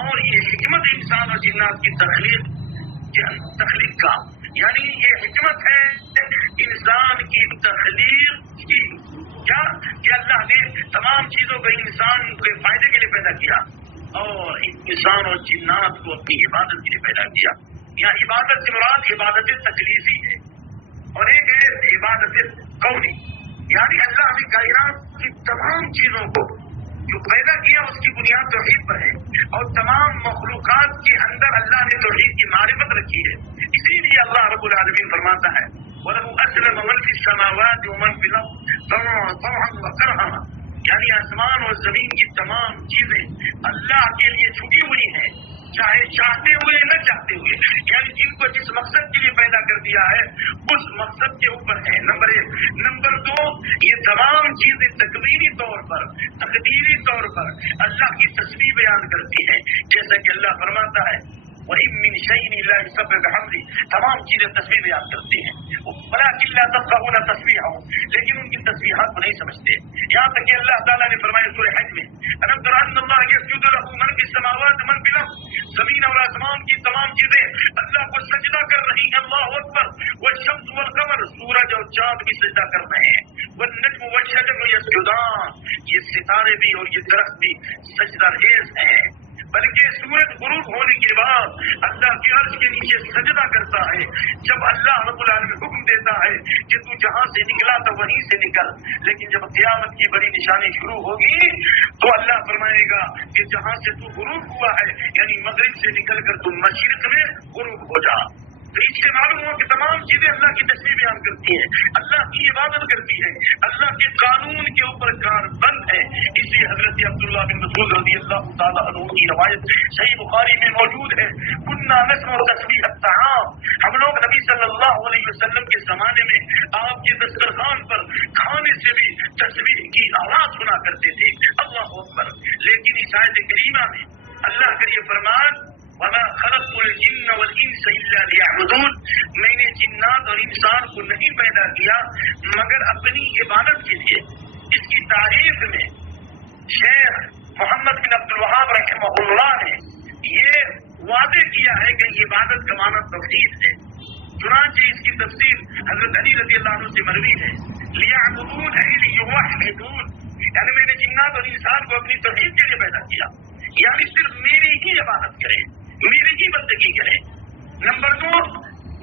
اور یہ حکمت انسان اور جنات کی تخلیق کا، یعنی یہ حکمت ہے انسان کی تخلیق کی، کیا کہ اللہ نے تمام چیزوں کو انسان کے فائدے کے لیے پیدا کیا اور انسان اور جنات کو اپنی عبادت کے لیے پیدا کیا۔ یہاں عبادت سے مراد عبادت تکلیفی ہے اور ایک ہے عبادت قولی، یعنی اللہ نے کائنات کی تمام چیزوں کو جو پیدا کیا اس کی بنیاد توحید پر ہے، اور تمام مخلوقات کے اندر اللہ نے توحید کی معرفت رکھی ہے۔ اسی لیے اللہ رب العالمین فرماتا ہے وَلَهُ أَسْلَمَ مَن فِي السَّمَاوَاتِ وَمَن فِي الْأَرْضِ طَوْعًا وَكَرْهًا، یعنی آسمان اور زمین کی تمام چیزیں اللہ کے لیے چھٹی ہوئی ہیں، چاہے چاہتے ہوئے نہ چاہتے ہوئے، یعنی جن کو جس مقصد کے لیے پیدا کر دیا ہے اس مقصد کے اوپر ہے۔ نمبر 1۔ نمبر 2، یہ تمام چیزیں تقدیری طور پر، تقدیری طور پر اللہ کی تسبیح بیان کرتی ہیں، جیسا کہ اللہ فرماتا ہے وَإِن مِّن شَيْءٍ إِلَّا يُسَبِّحُ بِحَمْدِهِ، تمام چیزیں تسبیح بیان کرتی ہیں، وَلَٰكِن لَّا تَفْقَهُونَ تَسْبِيحَهُم، لیکن ان کی تسبیحات کو نہیں سمجھتے۔ یہاں تک کہ اللہ تعالیٰ نے فرمایا سورہ حج میں أَلَمْ تَرَ أَنَّ اللَّهَ يَسْجُدُ لَهُ مَن فِي السَّمَاوَاتِ وَمَن فِي الْأَرْضِ، زمین اور آسمان کی تمام چیزیں اللہ کو سجدہ کر رہی ہیں، اللہ اکبر۔ وَالشَّمْسُ وَالْقَمَرُ، سورج اور چاند بھی سجدہ کر رہے ہیں، وَالنَّجْمُ وَالشَّجَرُ يَسْجُدَانِ، یہ ستارے بھی اور یہ درخت بھی سجدہ ریز ہیں۔ بلکہ سورج غروب ہونے کے بعد اللہ کے عرش کے نیچے سجدہ کرتا ہے، جب اللہ رب العالمین حکم دیتا ہے کہ تو جہاں سے نکلا تو وہیں سے نکل، لیکن جب قیامت کی بڑی نشانی شروع ہوگی تو اللہ فرمائے فرمائے گا کہ جہاں سے تو غروب ہوا ہے یعنی مغرب سے نکل کر تم مشرق میں غروب ہو جا. تو اس سے معلوم ہوا کہ تمام چیزیں اللہ کی تشریح بیان کرتی ہیں, اللہ کی عبادت کرتی ہے, اللہ کے قانون کے اوپر کار بند ہے. اس لیے حضرت عبداللہ بن مسعود رضی اللہ تعالیٰ عنہ کی روایت صحیح بخاری میں موجود ہے, كنا نسمع تسبیح الطعام, ہم لوگ نبی صلی اللہ علیہ وسلم کے زمانے میں آپ کے دسترخوان پر کھانے سے بھی تسبیح کی آواز سنا کرتے تھے. اللہ اکبر. لیکن اس آیت کریمہ میں اللہ کا یہ فرمان وَمَا خَلَقْتُ الْجِنَّ وَالْإِنسَ إِلَّا لِيَعْبُدُونَ, میں نے جنات اور انسان کو نہیں پیدا کیا مگر اپنی عبادت کے لیے. اس کی تعریف میں شیخ محمد بن عبد الوہاب رحمہ اللہ نے یہ واضح کیا ہے کہ عبادت کا معنی توحید ہے. چنانچہ اس کی تفسیر حضرت علی رضی اللہ عنہ سے مروی ہے, لِيَعْبُدُونَ أَيْ لِيُوَحِّدُونَ, یعنی میں نے جنات اور انسان کو اپنی توحید کے لیے پیدا کیا, یعنی صرف میری ہی عبادت کریں, میری ہی بندگی کریں. نمبر 2,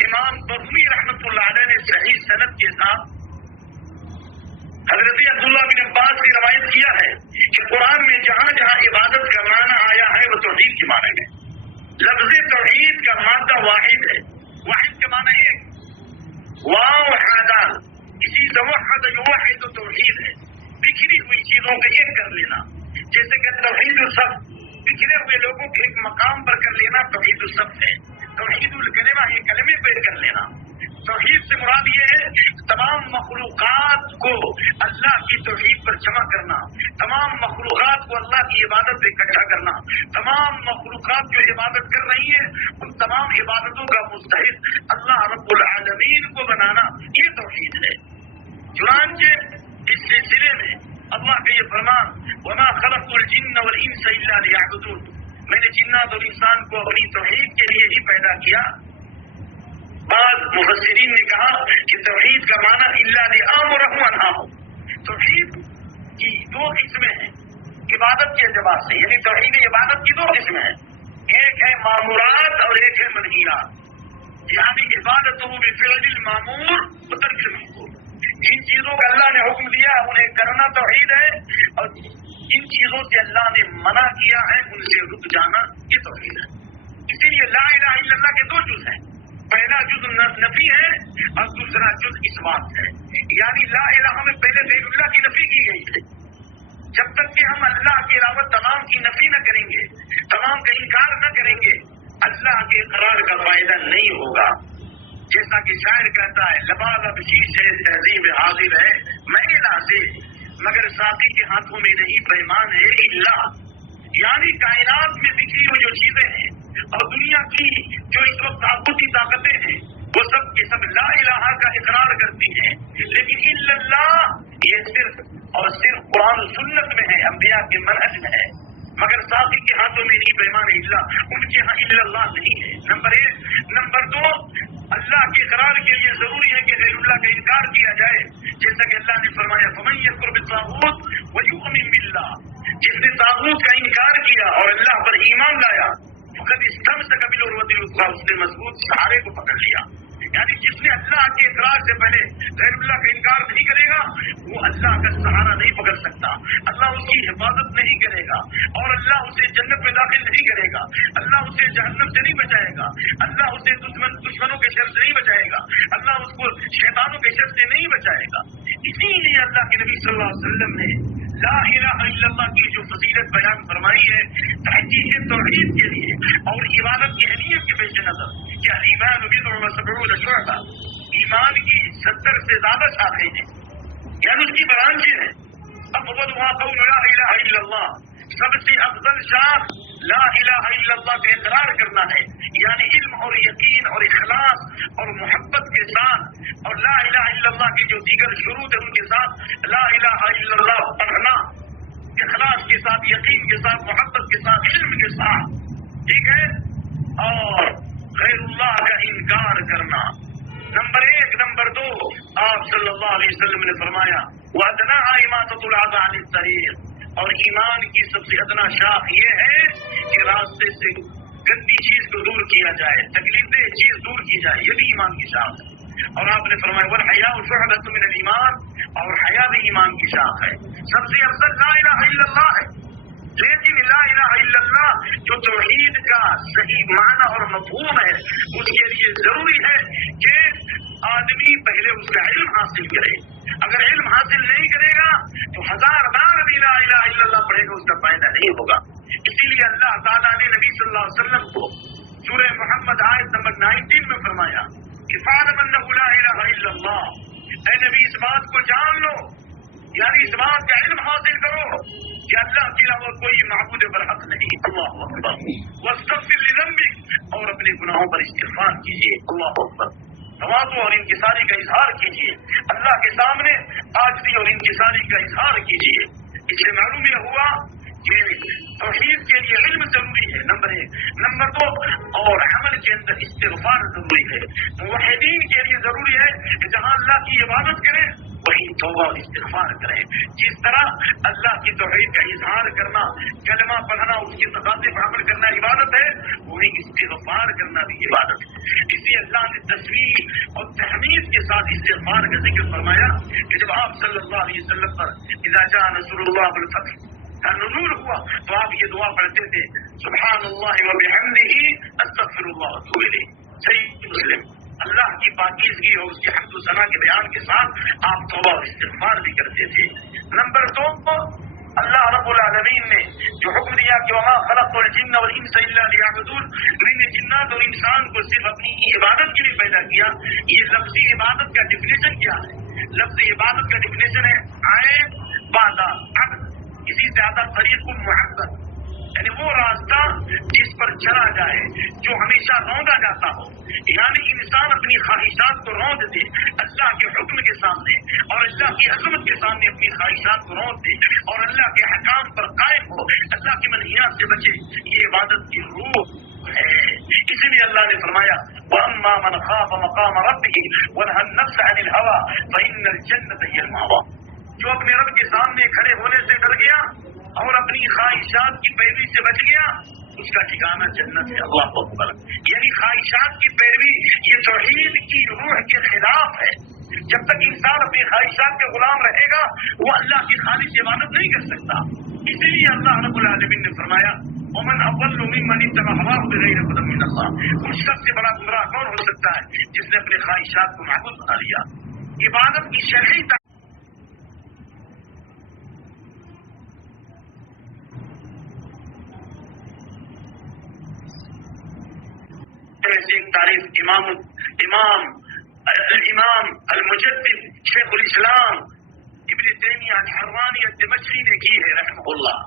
امام بغوی رحمۃ اللہ علیہ نے صحیح سند کے ساتھ حضرت عبداللہ بن عباس کی روایت کیا ہے کہ قرآن میں جہاں جہاں عبادت کا معنی آیا ہے وہ توحید کے معنی ہے. لفظ توحید کا مادہ واحد ہے. واحد کا معنی ایک, واو حادان, اسی سے وحد یوحد توحید ہے, بکھری ہوئی چیزوں کو ایک کر لینا. جیسے کہ توحید الصف, بکھرے ہوئے لوگوں کے ایک مقام پر کر لینا توحید الصف ہے. توحید الکلمہ, یہ کلمے پہ کر لینا. توحید سے مراد یہ ہے تمام مخلوقات کو اللہ کی توحید پر جمع کرنا, تمام مخلوقات کو اللہ کی عبادت پہ اکٹھا کرنا, تمام مخلوقات جو عبادت کر رہی ہیں ان تمام عبادتوں کا مستحق اللہ رب العالمین کو بنانا, یہ توحید ہے. چنانچہ اس سلسلے میں اللہ کا یہ فرمان وَمَا خَلَقْتُ الْجِنَّ وَالْإِنسَ إِلَّا لِيَعْبُدُونَ, میں نے جنات اور انسان کو اپنی توحید کے لیے ہی پیدا کیا. بعض مفسرین نے کہا کہ توحید کا معنی الا لآمرہ وانہاہ, توحید کی 2 قسمیں ہیں عبادت کے اعتبار سے, یعنی توحید عبادت کی 2 قسمیں ہیں, ایک ہے معمورات اور ایک ہے منہیات. یعنی عبادت بفعل المامور وترک المحظور, جن چیزوں کا اللہ نے حکم دیا انہیں کرنا توحید ہے, اور جن چیزوں سے اللہ نے منع کیا ہے ان سے رک جانا یہ توحید ہے. اسی لیے لا الہ الا اللہ کے 2 جز ہیں, پہلا جز نفی ہے اور دوسرا جز اثبات ہے. یعنی لا الہ میں پہلے غیر اللہ کی نفی کی گئی ہے. جب تک کہ ہم اللہ کے علاوہ تمام کی نفی نہ کریں گے, تمام کا انکار نہ کریں گے, اللہ کے اقرار کا فائدہ نہیں ہوگا. جیسا کہ شاعر کہتا ہے لباد بشیش ہے تہذیب حاضر ہے میں نازے, مگر ساتھی کے ہاتھوں میں نہیں پیمان ہے اللہ. یعنی کائنات میں بکھری ہوئی جو چیزیں ہیں اور دنیا کی جو اس وقت طاقتی طاقتیں ہیں وہ سب کے سب لا الہ کا اقرار کرتی ہیں, لیکن الا اللہ یہ صرف اور صرف قرآن و سنت میں ہے, انبیاء کے منہج میں ہے, مگر ساتھی کے ہاتھوں میں نہیں پیمان اللہ, ان کے ہاں الا اللہ نہیں ہے. نمبر 1. نمبر 2, اللہ کے اقرار کے لیے ضروری ہے کہ غیر اللہ کا انکار کیا جائے, جیسا کہ اللہ نے فرمایا فمن یکفر بالطاغوت ویؤمن باللہ, جس نے طاغوت کا انکار کیا اور اللہ پر ایمان لایا فقد استمسک بالعروۃ الوثقی, اس نے مضبوط سہارے کو پکڑ لیا. یعنی جس نے اللہ کے اقرار سے پہلے غیر اللہ کا انکار نہیں کرے گا وہ اللہ کا سہارا نہیں پکڑ سکتا, اللہ اس کی حفاظت نہیں کرے گا, اور اللہ اسے جنت میں داخل نہیں کرے گا, اللہ اسے جہنم سے نہیں بچائے گا, اللہ اسے دشمنوں کے شر سے نہیں بچائے گا, اللہ اس کو شیطانوں کے شر سے نہیں بچائے گا. اسی لیے اللہ کے نبی صلی اللہ علیہ وسلم نے لا الہ الا اللہ کی جو فضیلت بیان فرمائی ہے تحقیق توحید کے لیے اور عبادت کی اہمیت کے پیش نظر کہ الایمان بضع وسبعون شعبہ, ایمان کی 70 سے زیادہ شاخیں ہیں, یعنی اس کی برانچیں ہیں. افضلها قول لا الہ الا اللہ, سب سے افضل شاخ لا الہ الا اللہ کا اقرار کرنا ہے, یعنی علم اور یقین اور اخلاص اور محبت کے ساتھ, اور لا الہ الا اللہ کی جو دیگر شروط ہیں ان کے ساتھ لا الہ الا اللہ پڑھنا اخلاص کے ساتھ, یقین کے ساتھ, محبت کے ساتھ, علم کے ساتھ, ٹھیک ہے, اور غیر اللہ کا انکار کرنا. نمبر 1. نمبر 2, آپ صلی اللہ علیہ وسلم نے فرمایا وَأَدْنَاهَا إِمَاطَةُ الْأَذَى عَنِ الطَّرِيقِ, اور ایمان کی سب سے ادنا شاخ یہ ہے کہ راستے سے گندی چیز کو دور کیا جائے, تکلیف دہ چیز دور کی جائے, یہ بھی ایمان کی شاخ ہے. اور آپ نے فرمایا وَالْحَيَاءُ شُعْبَةٌ مِنَ الْإِيمَانِ, اور حیا بھی ایمان کی شاخ ہے. سب سے افضل لا الہ الا اللہ ہے, لیکن جو توحید کا صحیح معنی اور مفہوم ہے اس کے لیے ضروری ہے کہ آدمی پہلے اس کا علم حاصل کرے. اگر علم حاصل نہیں کرے گا تو 1000 بار بھی لا الہ الا اللہ پڑھے گا، اس کا فائدہ نہیں ہوگا. اسی لیے اللہ تعالیٰ نے نبی صلی اللہ علیہ وسلم کو سورہ محمد آیت نمبر 19 میں فرمایا کہ فاعلم انہ لا الہ الا اللہ، اے نبی اس بات کو جان لو، یعنی اس بات کا علم حاصل کرو کہ اللہ کے علاوہ کوئی معبود برحق نہیں. اللہ اکبر. واستغفر لذنبک، اور اپنے گناہوں پر استغفار کیجیے. اللہ اکبر. تواضع اور انکساری کا اظہار کیجیے، اللہ کے سامنے عاجزی اور انکساری کا اظہار کیجیے. اس سے معلوم یہ ہوا کہ توحید کے لیے علم ضروری ہے، نمبر 1. نمبر 2، اور عمل کے اندر استغفار ضروری ہے. موحدین کے لیے ضروری ہے کہ جہاں اللہ کی عبادت کریں وہیں توبہ اور استغفار کریں. جس طرح اللہ کی توحید کا اظہار کرنا، کلمہ پڑھنا، اس کے تقاضے پر عمل کرنا عبادت ہے، وہیں استغفار کرنا بھی عبادت ہے. اس لیے اللہ نے تصویر اور تحمید کے ساتھ استغفار کا ذکر فرمایا کہ جب آپ صلی اللہ علیہ وسلم پر اذا جاء نصر اللہ والفتح کا نزول ہوا تو آپ یہ دعا پڑھتے تھے سبحان اللہ وبحمدہ استغفر اللہ واتوب الیہ. صحیح مسلم. اللہ کی پاکیزگی اور اس کی حمد و ثنا کے بیان کے ساتھ آپ توبہ اور استغفار بھی کرتے تھے. نمبر 2، اللہ رب العالمین نے جو حکم دیا کہ وما خلقت الجن والانس الا لیعبدون، میں نے جنات اور انسان کو صرف اپنی عبادت کے لیے پیدا کیا. یہ لفظی عبادت کا ڈیفینیشن کیا ہے؟ لفظ عبادت کا ڈیفینیشن ہے عین بادہ عبد، کسی زیادہ طریق محبت، یعنی وہ راستہ جس پر چلا جائے جو ہمیشہ روندا جاتا ہو. یعنی انسان اپنی خواہشات کو روند دے اللہ کے حکم کے سامنے، اور اللہ کی عظمت کے سامنے اپنی خواہشات کو روند دے اور اللہ کے حکام پر قائم ہو، اللہ کی منہیات سے بچے. یہ عبادت کی روح ہے. اسی لیے اللہ نے فرمایا وَأَمَّا مَنْ خَافَ مَقَامَ رَبِّهِ وَنَهَى النَّفْسَ عَنِ الْهَوَىٰ فَإِنَّ الْجَنَّةَ هِيَ الْمَأْوَىٰ. جو اپنے رب کے سامنے کھڑے ہونے سے ڈر گیا اور اپنی خواہشات کی پیروی سے بچ گیا، اس کا ٹھکانہ جنت ہے. اللہ اکبر. یعنی خواہشات کی پیروی یہ توحید کی روح کے خلاف ہے. جب تک انسان اپنی خواہشات کے غلام رہے گا وہ اللہ کی خالص عبادت نہیں کر سکتا. اسی لیے اللہ رب العالمین نے فرمایا ومن اضل ممن اتبع هواه بغیر هدى من اللہ. اس سب سے بڑا گمراہ کون ہو سکتا ہے جس نے اپنے خواہشات کو معبود بنا لیا. عبادت کی شرعی تعریف امام المجدد شیخ الاسلام ابن تیمیہ الحرانی الدمشقی نے کی ہے رحمہ اللہ.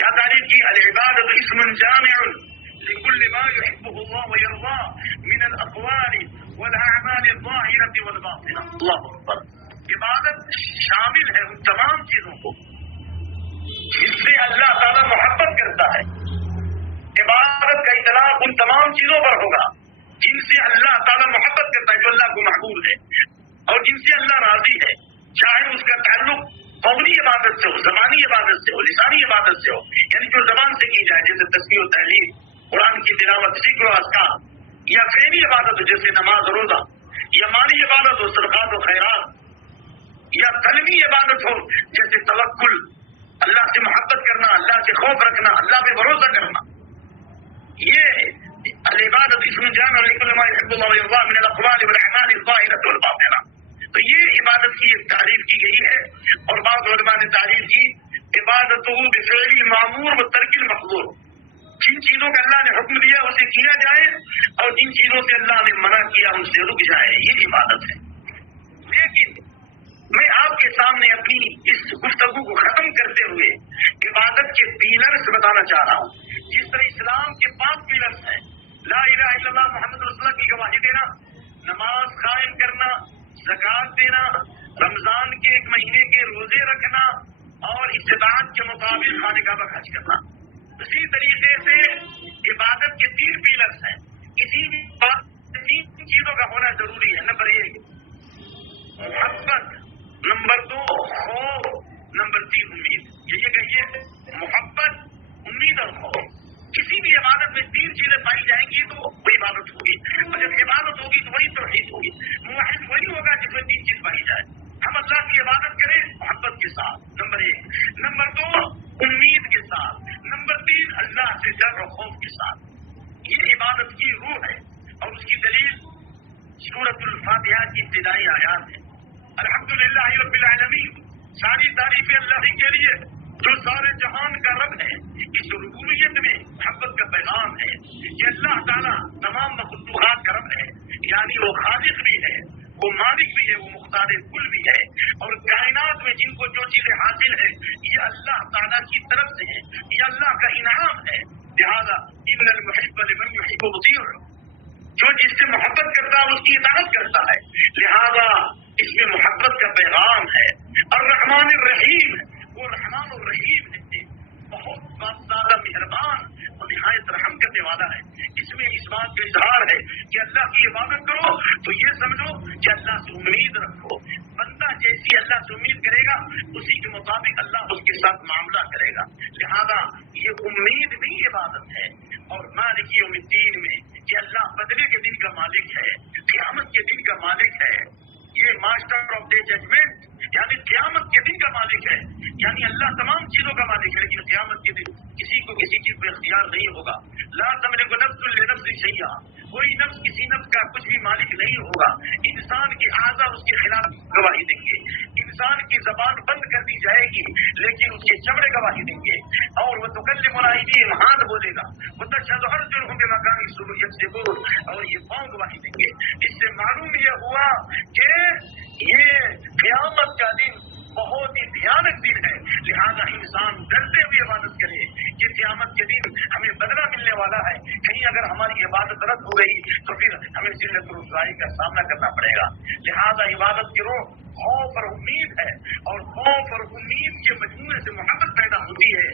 کیا تعریف کی؟ العبادت اسم جامع لكل ما يحبه الله ويرضاه من الاقوال والاعمال الظاهره والباطنه. اللہ اکبر. عبادت شامل ہے ان تمام چیزوں کو جس سے اللہ تعالی محبت کرتا ہے. عبادت کا اطلاق ان تمام چیزوں پر ہوگا جن سے اللہ تعالیٰ محبت کرتا ہے، جو اللہ کو محبوب ہے اور جن سے اللہ راضی ہے، چاہے اس کا تعلق قولی عبادت سے ہو، زبانی عبادت سے ہو، لسانی عبادت سے ہو، یعنی جو زبان سے کی جائے جیسے تسبیح و تحلیل، قرآن کی تلاوت، ذکر و اذکار، یا فعلی عبادت ہو جیسے نماز و روزہ، یا مالی عبادت ہو صدقات و خیرات، یا قلبی عبادت ہو جیسے توکل، اللہ سے محبت کرنا، اللہ سے خوف رکھنا، اللہ پہ بھروسہ کرنا. یہ العبادت اسم جامع لكل ما يحب الله ويرضاه من الاقوال والاعمال الظاهره والباطنه. تو یہ عبادت کی ایک تعریف کی گئی ہے، اور بعض علماء نے تعریف کی عبادتہ بفعل المامور وترک المحظور. جن چیزوں کا اللہ نے حکم دیا اسے کیا جائے اور جن چیزوں سے اللہ نے منع کیا ان سے رک جائے، یہ عبادت ہے. لیکن میں آپ کے سامنے اپنی اس گفتگو کو ختم کرتے ہوئے عبادت کے پیلرز بتانا چاہ رہا ہوں. جس طرح اسلام کے 5 پیلرز ہیں، لا الہ الا اللہ محمد رسول اللہ کی گواہی دینا، نماز قائم کرنا، زکوٰۃ دینا، رمضان کے 1 مہینے کے روزے رکھنا، اور استطاعت کے مطابق خانہ کعبہ خرچ کرنا. اسی طریقے سے عبادت کے 3 پیلرز ہیں. اسی بات 3 چیزوں کا ہونا ضروری ہے. نمبر 1 محبت، نمبر 2 خوف، نمبر 3 امید. یہ کہیے محبت، امید اور خوف. کسی بھی عبادت میں 3 چیزیں پائی جائیں گی تو وہ عبادت ہوگی، اور جب عبادت ہوگی تو وہی توحید ہوگی. موحد وہی ہوگا جس میں 3 چیز پائی جائے. ہم اللہ کی عبادت کریں محبت کے ساتھ، نمبر 1. نمبر 2 امید کے ساتھ. نمبر 3 اللہ سے ڈر اور خوف کے ساتھ. یہ عبادت کی روح ہے اور اس کی دلیل سورۃ الفاتحہ کی ابتدائی آیات ہے. الحمدللہ رب العالمین، ساری تعریفیں اللہ ہی کے لیے جو سارے جہان کا رب ہے. اس ربوبیت میں محبت کا پیغام ہے کہ اللہ تعالیٰ تمام مخلوقات کا رب ہے، یعنی وہ خالق بھی ہے، وہ مالک بھی ہے، وہ مختار کل بھی ہے. اور کائنات میں جن کو جو چیزیں حاصل ہے یہ اللہ تعالیٰ کی طرف سے ہے، یہ اللہ کا انعام ہے. لہذا ان المحب لمن یحب مطیع، جو جس سے محبت کرتا ہے اس کی اطاعت کرتا ہے. لہذا اس میں محبت کا پیغام ہے. الرحمن الرحیم، وہ رحمان الرحیم ہے، بہت زیادہ مہربان اور نہایت رحم کرنے والا ہے. اس میں اس بات کا اظہار ہے کہ اللہ کی عبادت کرو تو یہ سمجھو کہ اللہ سے امید رکھو. بندہ جیسی اللہ سے امید کرے گا اسی کے مطابق اللہ اس کے ساتھ معاملہ کرے گا. لہذا یہ امید بھی عبادت ہے. اور مالک یوم الدین میں کہ اللہ بدلے کے دن کا مالک ہے، قیامت کے دن کا مالک ہے. یہ ماسٹر آف ڈے ججمنٹ یعنی قیامت کے دن کا مالک ہے. یعنی اللہ تمام چیزوں کا مالک ہے، لیکن قیامت کے دن کسی کو کسی چیز پہ اختیار نہیں ہوگا. لا تملک نفس لنفس شیئا، کوئی نفس کسی نفس کا کچھ بھی مالک نہیں ہوگا. انسان کے اعضاء اس کے خلاف گواہی دیں گے، انسان کی زبان بند کر دی جائے گی لیکن اس کے چمڑے گواہی دیں گے. اور وہ تکلمنا ایدیہم، ہاتھ بولے گا، وتشہد ارجلہم بما کانوا یکسبون، اور یہ پاؤں گواہی دیں گے. اس سے معلوم یہ ہوا کہ یہ قیامت کا دن بہت ہی بھیانک دن ہے. لہذا انسان ڈرتے ہوئے عبادت کرے کہ قیامت کے دن ہمیں بدلہ ملنے والا ہے. کہیں اگر ہماری عبادت رد ہو گئی تو پھر ہمیں ذلت و رسوائی کا سامنا کرنا پڑے گا. لہذا عبادت کی روح خوف اور امید ہے، اور خوف اور امید کے مجموعے سے محبت پیدا ہوتی ہے.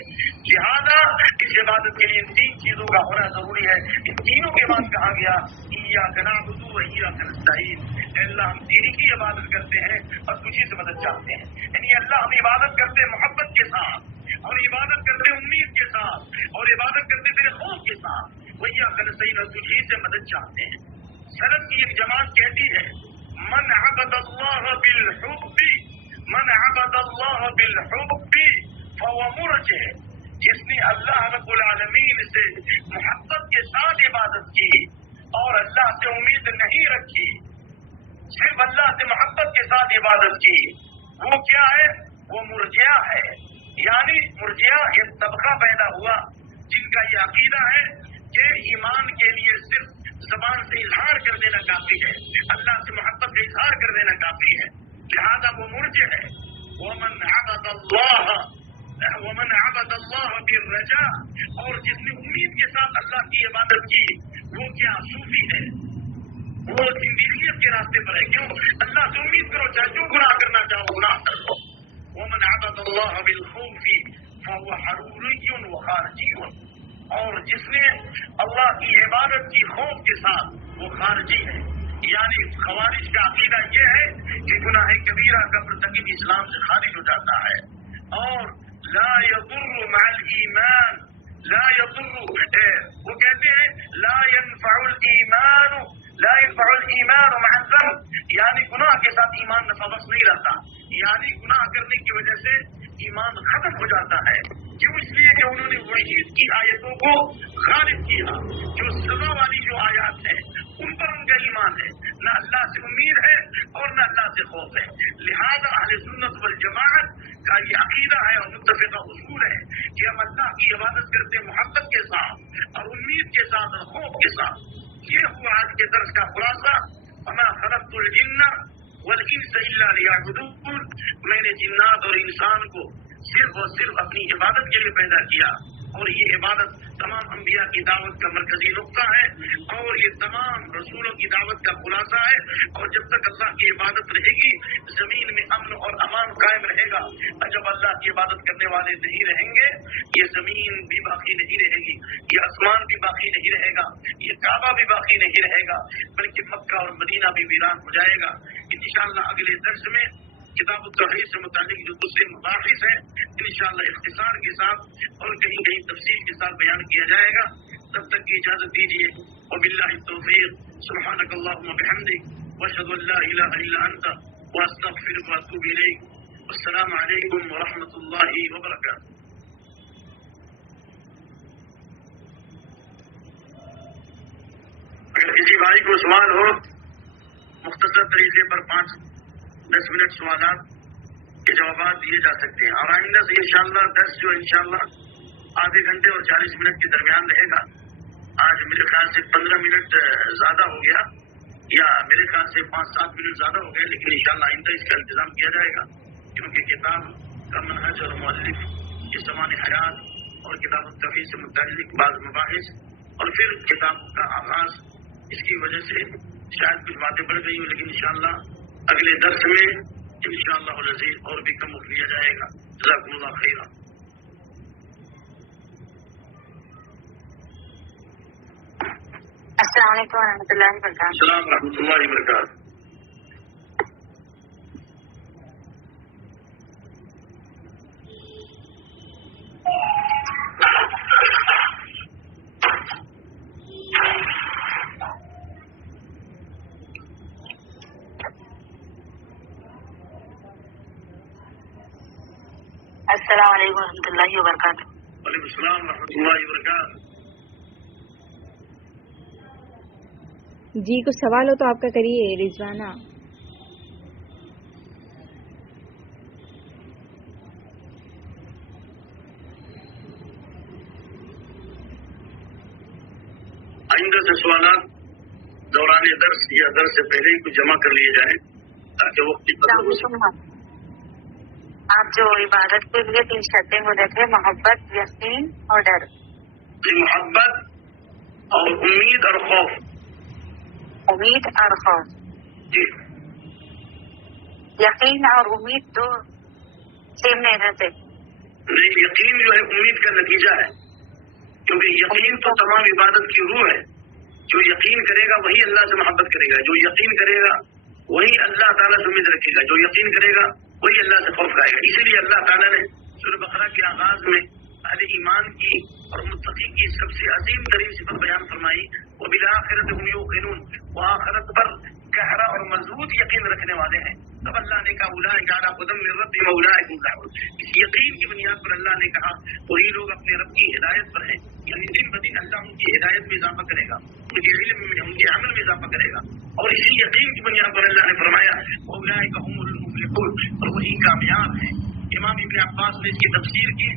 لہذا اس عبادت کے لیے ان تین چیزوں کا ہونا ضروری ہے. ان تینوں کے بعد کہا گیا ایاک نعبد و ایاک نستعین، اللہ ہم تیری کی عبادت کرتے ہیں اور تجھی سے مدد چاہتے ہیں. یعنی اللہ ہم عبادت کرتے ہیں محبت کے ساتھ، اور عبادت کرتے امید کے ساتھ، اور عبادت کرتے تیرے خوف کے ساتھ. وایاک نستعین، اور تجھی سے مدد چاہتے ہیں. سلف کی ایک جماعت کہتی ہے من عبد اللہ بالحب، من عبد اللہ بالحب فهو مرجع، جس نے اللہ رب العالمین سے محبت کے ساتھ عبادت کی اور اللہ سے امید نہیں رکھی، صرف اللہ سے محبت کے ساتھ عبادت کی، وہ کیا ہے؟ وہ مرجعہ ہے. یعنی مرجعہ ایک طبقہ پیدا ہوا جن کا یہ عقیدہ ہے کہ ایمان کے لیے صرف زبان سے اظہار کر دینا کافی ہے، اللہ سے محبت کا اظہار کر دینا کافی ہے. لہذا وہ مرجع ہے. ومن عبد اللہ بالرجاء، اور جس نے امید کے ساتھ اللہ کی عبادت کی وہ کیا؟ صوفی ہے، وہ زندگیت کے راستے پر ہے. کیوں؟ اللہ سے امید کرو، چاہے جو گناہ کرنا چاہو گناہ کر لو. ومن عبد اللہ بالخوف فهو حروری وخارجی، اور جس نے اللہ کی عبادت کی خوف کے ساتھ وہ خارجی ہے. یعنی خوارج کا عقیدہ یہ ہے کہ گناہ کبیرہ کا مرتکب اسلام سے خارج ہو جاتا ہے. اور لا يضر مع الایمان، لا يضر، وہ کہتے ہیں لا ينفع الایمان، لا ينفع الایمان مع الذنب، یعنی گناہ کے ساتھ ایمان نفع بخش نہیں رہتا. یعنی گناہ کرنے کی وجہ سے ایمان ختم ہو جاتا ہے. کیوں؟ اس لیے کہ انہوں نے وعید کی آیتوں کو غالب کیا. جو سزا والی جو آیات ہیں ان پر ان کا ایمان ہے، نہ اللہ سے امید ہے اور نہ اللہ سے خوف ہے. لہذا اہل سنت والجماعت کا یہ عقیدہ ہے اور متفقہ اصول ہے کہ ہم اللہ کی عبادت کرتے محبت کے ساتھ اور امید کے ساتھ اور خوف کے ساتھ. یہ ہوا آج کے درس کا خلاصہ. وما خلقت الجن والانس الا لیعبدون، میں نے جنات اور انسان کو صرف اور صرف اپنی عبادت کے لیے پیدا کیا. اور یہ عبادت تمام انبیاء کی دعوت کا مرکزی نقطہ ہے، اور یہ تمام رسولوں کی دعوت کا خلاصہ ہے. اور جب تک اللہ کی عبادت رہے گی زمین میں امن اور امان قائم رہے گا. اور جب اللہ کی عبادت کرنے والے نہیں رہیں گے یہ زمین بھی باقی نہیں رہے گی، یہ آسمان بھی باقی نہیں رہے گا، یہ کعبہ بھی باقی نہیں رہے گا، بلکہ مکہ اور مدینہ بھی ویران ہو جائے گا. انشاءاللہ اگلے درس میں کتاب التوحید سے متعلق جو دوسرے مباحث ہیں انشاءاللہ اختصار کے ساتھ اور کہیں کہیں تفصیل کے ساتھ بیان کیا جائے گا. تب تک کی اجازت دیجیے. وباللہ التوفیق. سبحانک اللہم وبحمدک، واشہد ان لا الہ الا انت، واستغفرک واتوب الیک. السلام علیکم ورحمۃ اللہ وبرکاتہ. کسی بھائی کو سوال ہو مختصر طریقے پر 5-10 منٹ سوالات کے جوابات دیے جا سکتے ہیں. اور آئندہ سے انشاءاللہ درس جو انشاءاللہ آدھے گھنٹے اور 40 منٹ کے درمیان رہے گا. آج میرے خیال سے 15 منٹ زیادہ ہو گیا یا میرے خیال سے 5-7 منٹ زیادہ ہو گئے, لیکن انشاءاللہ آئندہ اس کا انتظام کیا جائے گا, کیونکہ کتاب کا منہج اور مؤلف کے زمان حیات اور کتاب التوحید سے متعلق بعض مباحث اور پھر کتاب کا آغاز, اس کی وجہ سے شاید کچھ باتیں بڑھ گئی ہوں, لیکن انشاءاللہ اگلے درس میں انشاءاللہ العزیز اور بھی کم وقت لیا جائے گا. جزاکم اللہ خیرا. السلام علیکم ورحمۃ اللہ وبرکاتہ. السلام ورحمۃ اللہ وبرکاتہ. السلام علیکم ورحمۃ اللہ وبرکاتہ. وعلیکم السلام ورحمۃ اللہ وبرکاتہ. جی کچھ سوال ہو تو آپ کا کریے رضوانہ. آئندہ سے سوالات دوران درس یا درس سے پہلے ہی کچھ جمع کر لیے جائیں تاکہ وقت کی قدر ہو سکے. آپ جو عبادت کے لیے 3 شرطیں بولے تھے, محبت, یقین اور ڈر. محبت اور امید اور خوف. امید اور خوف. جی. یقین اور امید تو سیم نہیں رہتے. نہیں, یقین جو ہے امید کا نتیجہ ہے, کیونکہ یقین تو تمام عبادت کی روح ہے. جو یقین کرے گا وہی اللہ سے محبت کرے گا, جو یقین کرے گا وہی اللہ تعالیٰ سے امید رکھے گا, جو یقین کرے گا وہی اللہ سے خوف کھائے گا. اسی لیے اللہ تعالیٰ نے سورہ بقرہ کے آغاز میں اہل ایمان کی اور متقی کی سب سے عظیم ترین صفت بیان فرمائی, وبالآخرۃ هم یوقنون, وہ آخرت پر گہرا اور مضبوط یقین رکھنے والے ہیں. تب اللہ نے کہا اولئک علی ھدی من ربہم واولئک هم المفلحون. اس یقین کی بنیاد پر اللہ نے کہا وہی لوگ اپنے رب کی ہدایت پر ہیں, یعنی دن بدن اللہ ان کی ہدایت میں اضافہ کرے گا, ان کے علم میں, ان کے عمل میں اضافہ کرے گا. اور اسی یقین کی بنیاد پر اللہ نے فرمایا اولئک هم المفلحون, اور وہی کامیاب ہیں. امام ابن عباس نے اس کی تفسیر کی,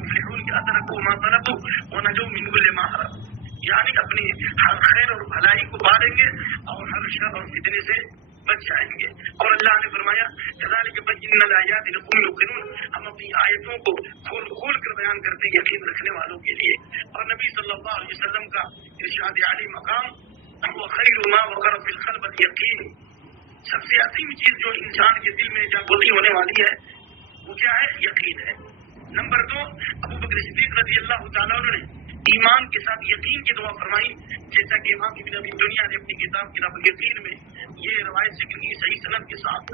مفلحون کے ادرکوا ما طلبوا ونجوا من كل ما حرموا, یعنی اپنی ہر خیر اور بھلائی کو پا لیں گے اور ہر شر اور فتنے سے بچ جائیں گے. اور اللہ نے فرمایا كذلك بينا الآيات لقوم يوقنون, ہم اپنی آیتوں کو کھول کھول کر بیان کرتے ہیں یقین رکھنے والوں کے لیے. اور نبی صلی اللہ علیہ وسلم کا ارشاد عالی مقام وہ خیر ما وقر فی القلب الیقین, سب سے عظیم چیز جو انسان کے دل میں جاگوزی ہونے والی ہے وہ کیا ہے؟ یقین ہے. نمبر 2, ابو بکر صدیق رضی اللہ تعالیٰ عنہ نے ایمان کے ساتھ یقین کی دعا فرمائی, جیسا کہ امام ابن ابی دنیا نے اپنی کتاب یقین میں یہ روایت ذکر کی صحیح سند کے ساتھ.